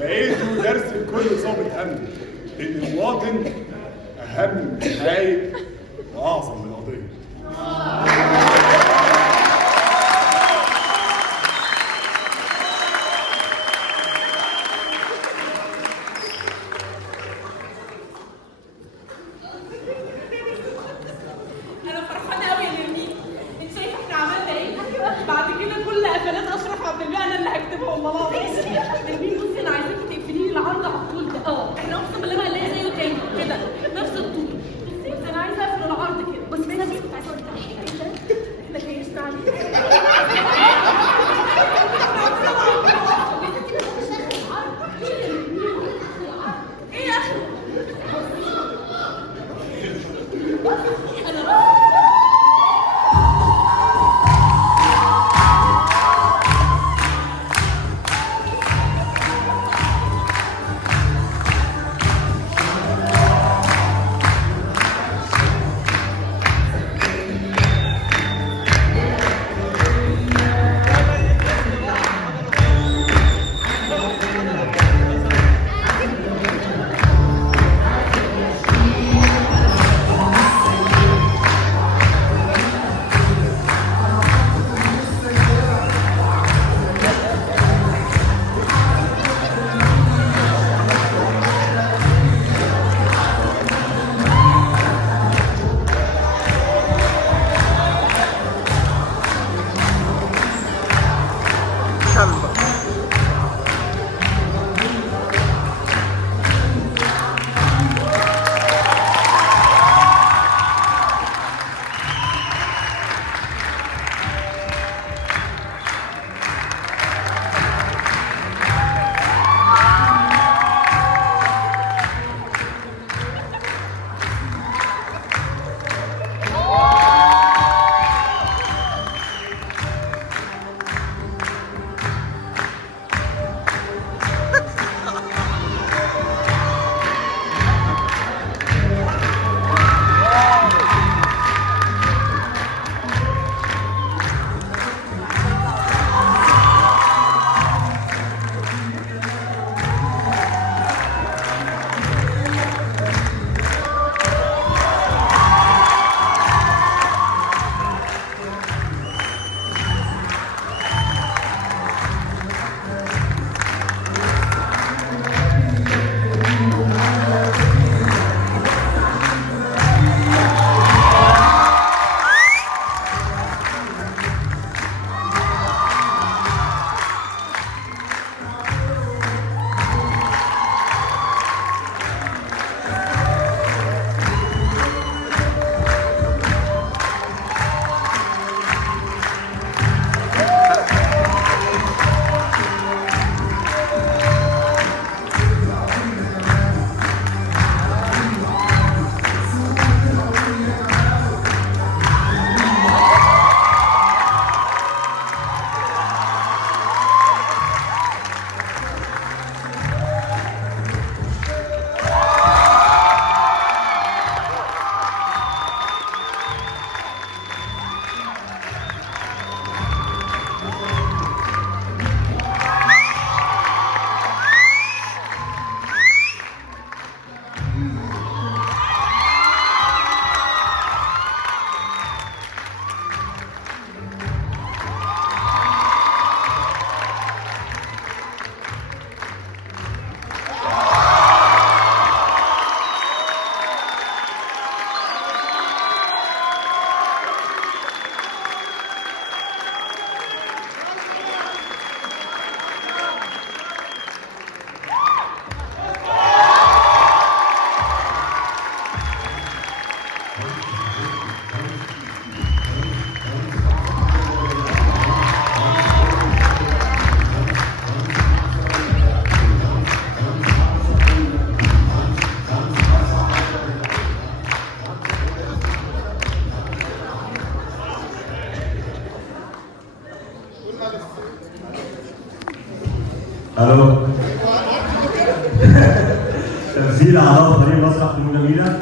لقيته درس لكل ظابط امن ان المواطن اهم من الحقائق واعظم من القضيه. انا فرحانه قوي يا نرمين. انت شايفه احنا عملنا ايه؟ بعد كده كل قفلات اشرف عبد الله انا اللي هكتبها والله العظيم. نرمين بصي انا عايزاكي تقفلي لي العرض على الطول ده. احنا اقسم بالله ما هنلاقي زيه تاني كده نفس الطول. بصي بس انا عايزه اقفل العرض كده. بصي انا كنت عايزه اقول لك حاجه. احنا كيسنا ايه يا اخي؟ الو. تمثيل اعضاء فريق مسرح فنون جميله.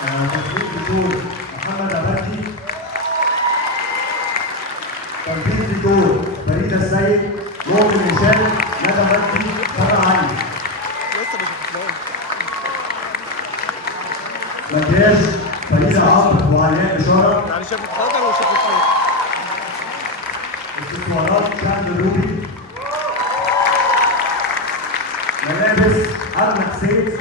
تمثيل دكتور محمد عبدي. تمثيل دكتور فريدة السيد، مؤمن هشام، ندى مجدي، سارة علي. مكياج فريدة عمرو وعلياء بشارة. يعني شافت حاجه ولا شافت ايه؟ اكسسوارات شهد الروبي. ملابس احمد سيد.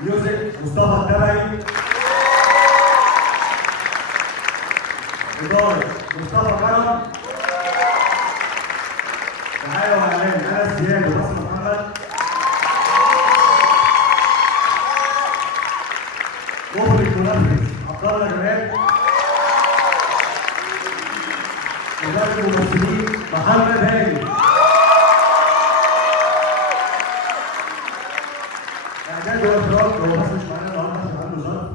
ميوزك مصطفى التبعي. إدارة مصطفى كرم. دعاية وإعلان أنس زياد وحسن محمد. مخرج منفذ عبد الله جمال. مدرب الممثلين محمد هاني. إعداد وإخراج هو بس مش معانا النهارده عشان عنده ظرف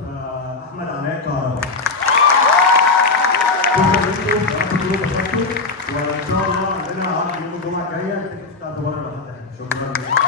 أحمد علاء كهرباء. شكرا لكم وإن شاء الله عندنا عرض يوم الجمعة الجاية بتاعت بره. شكرا.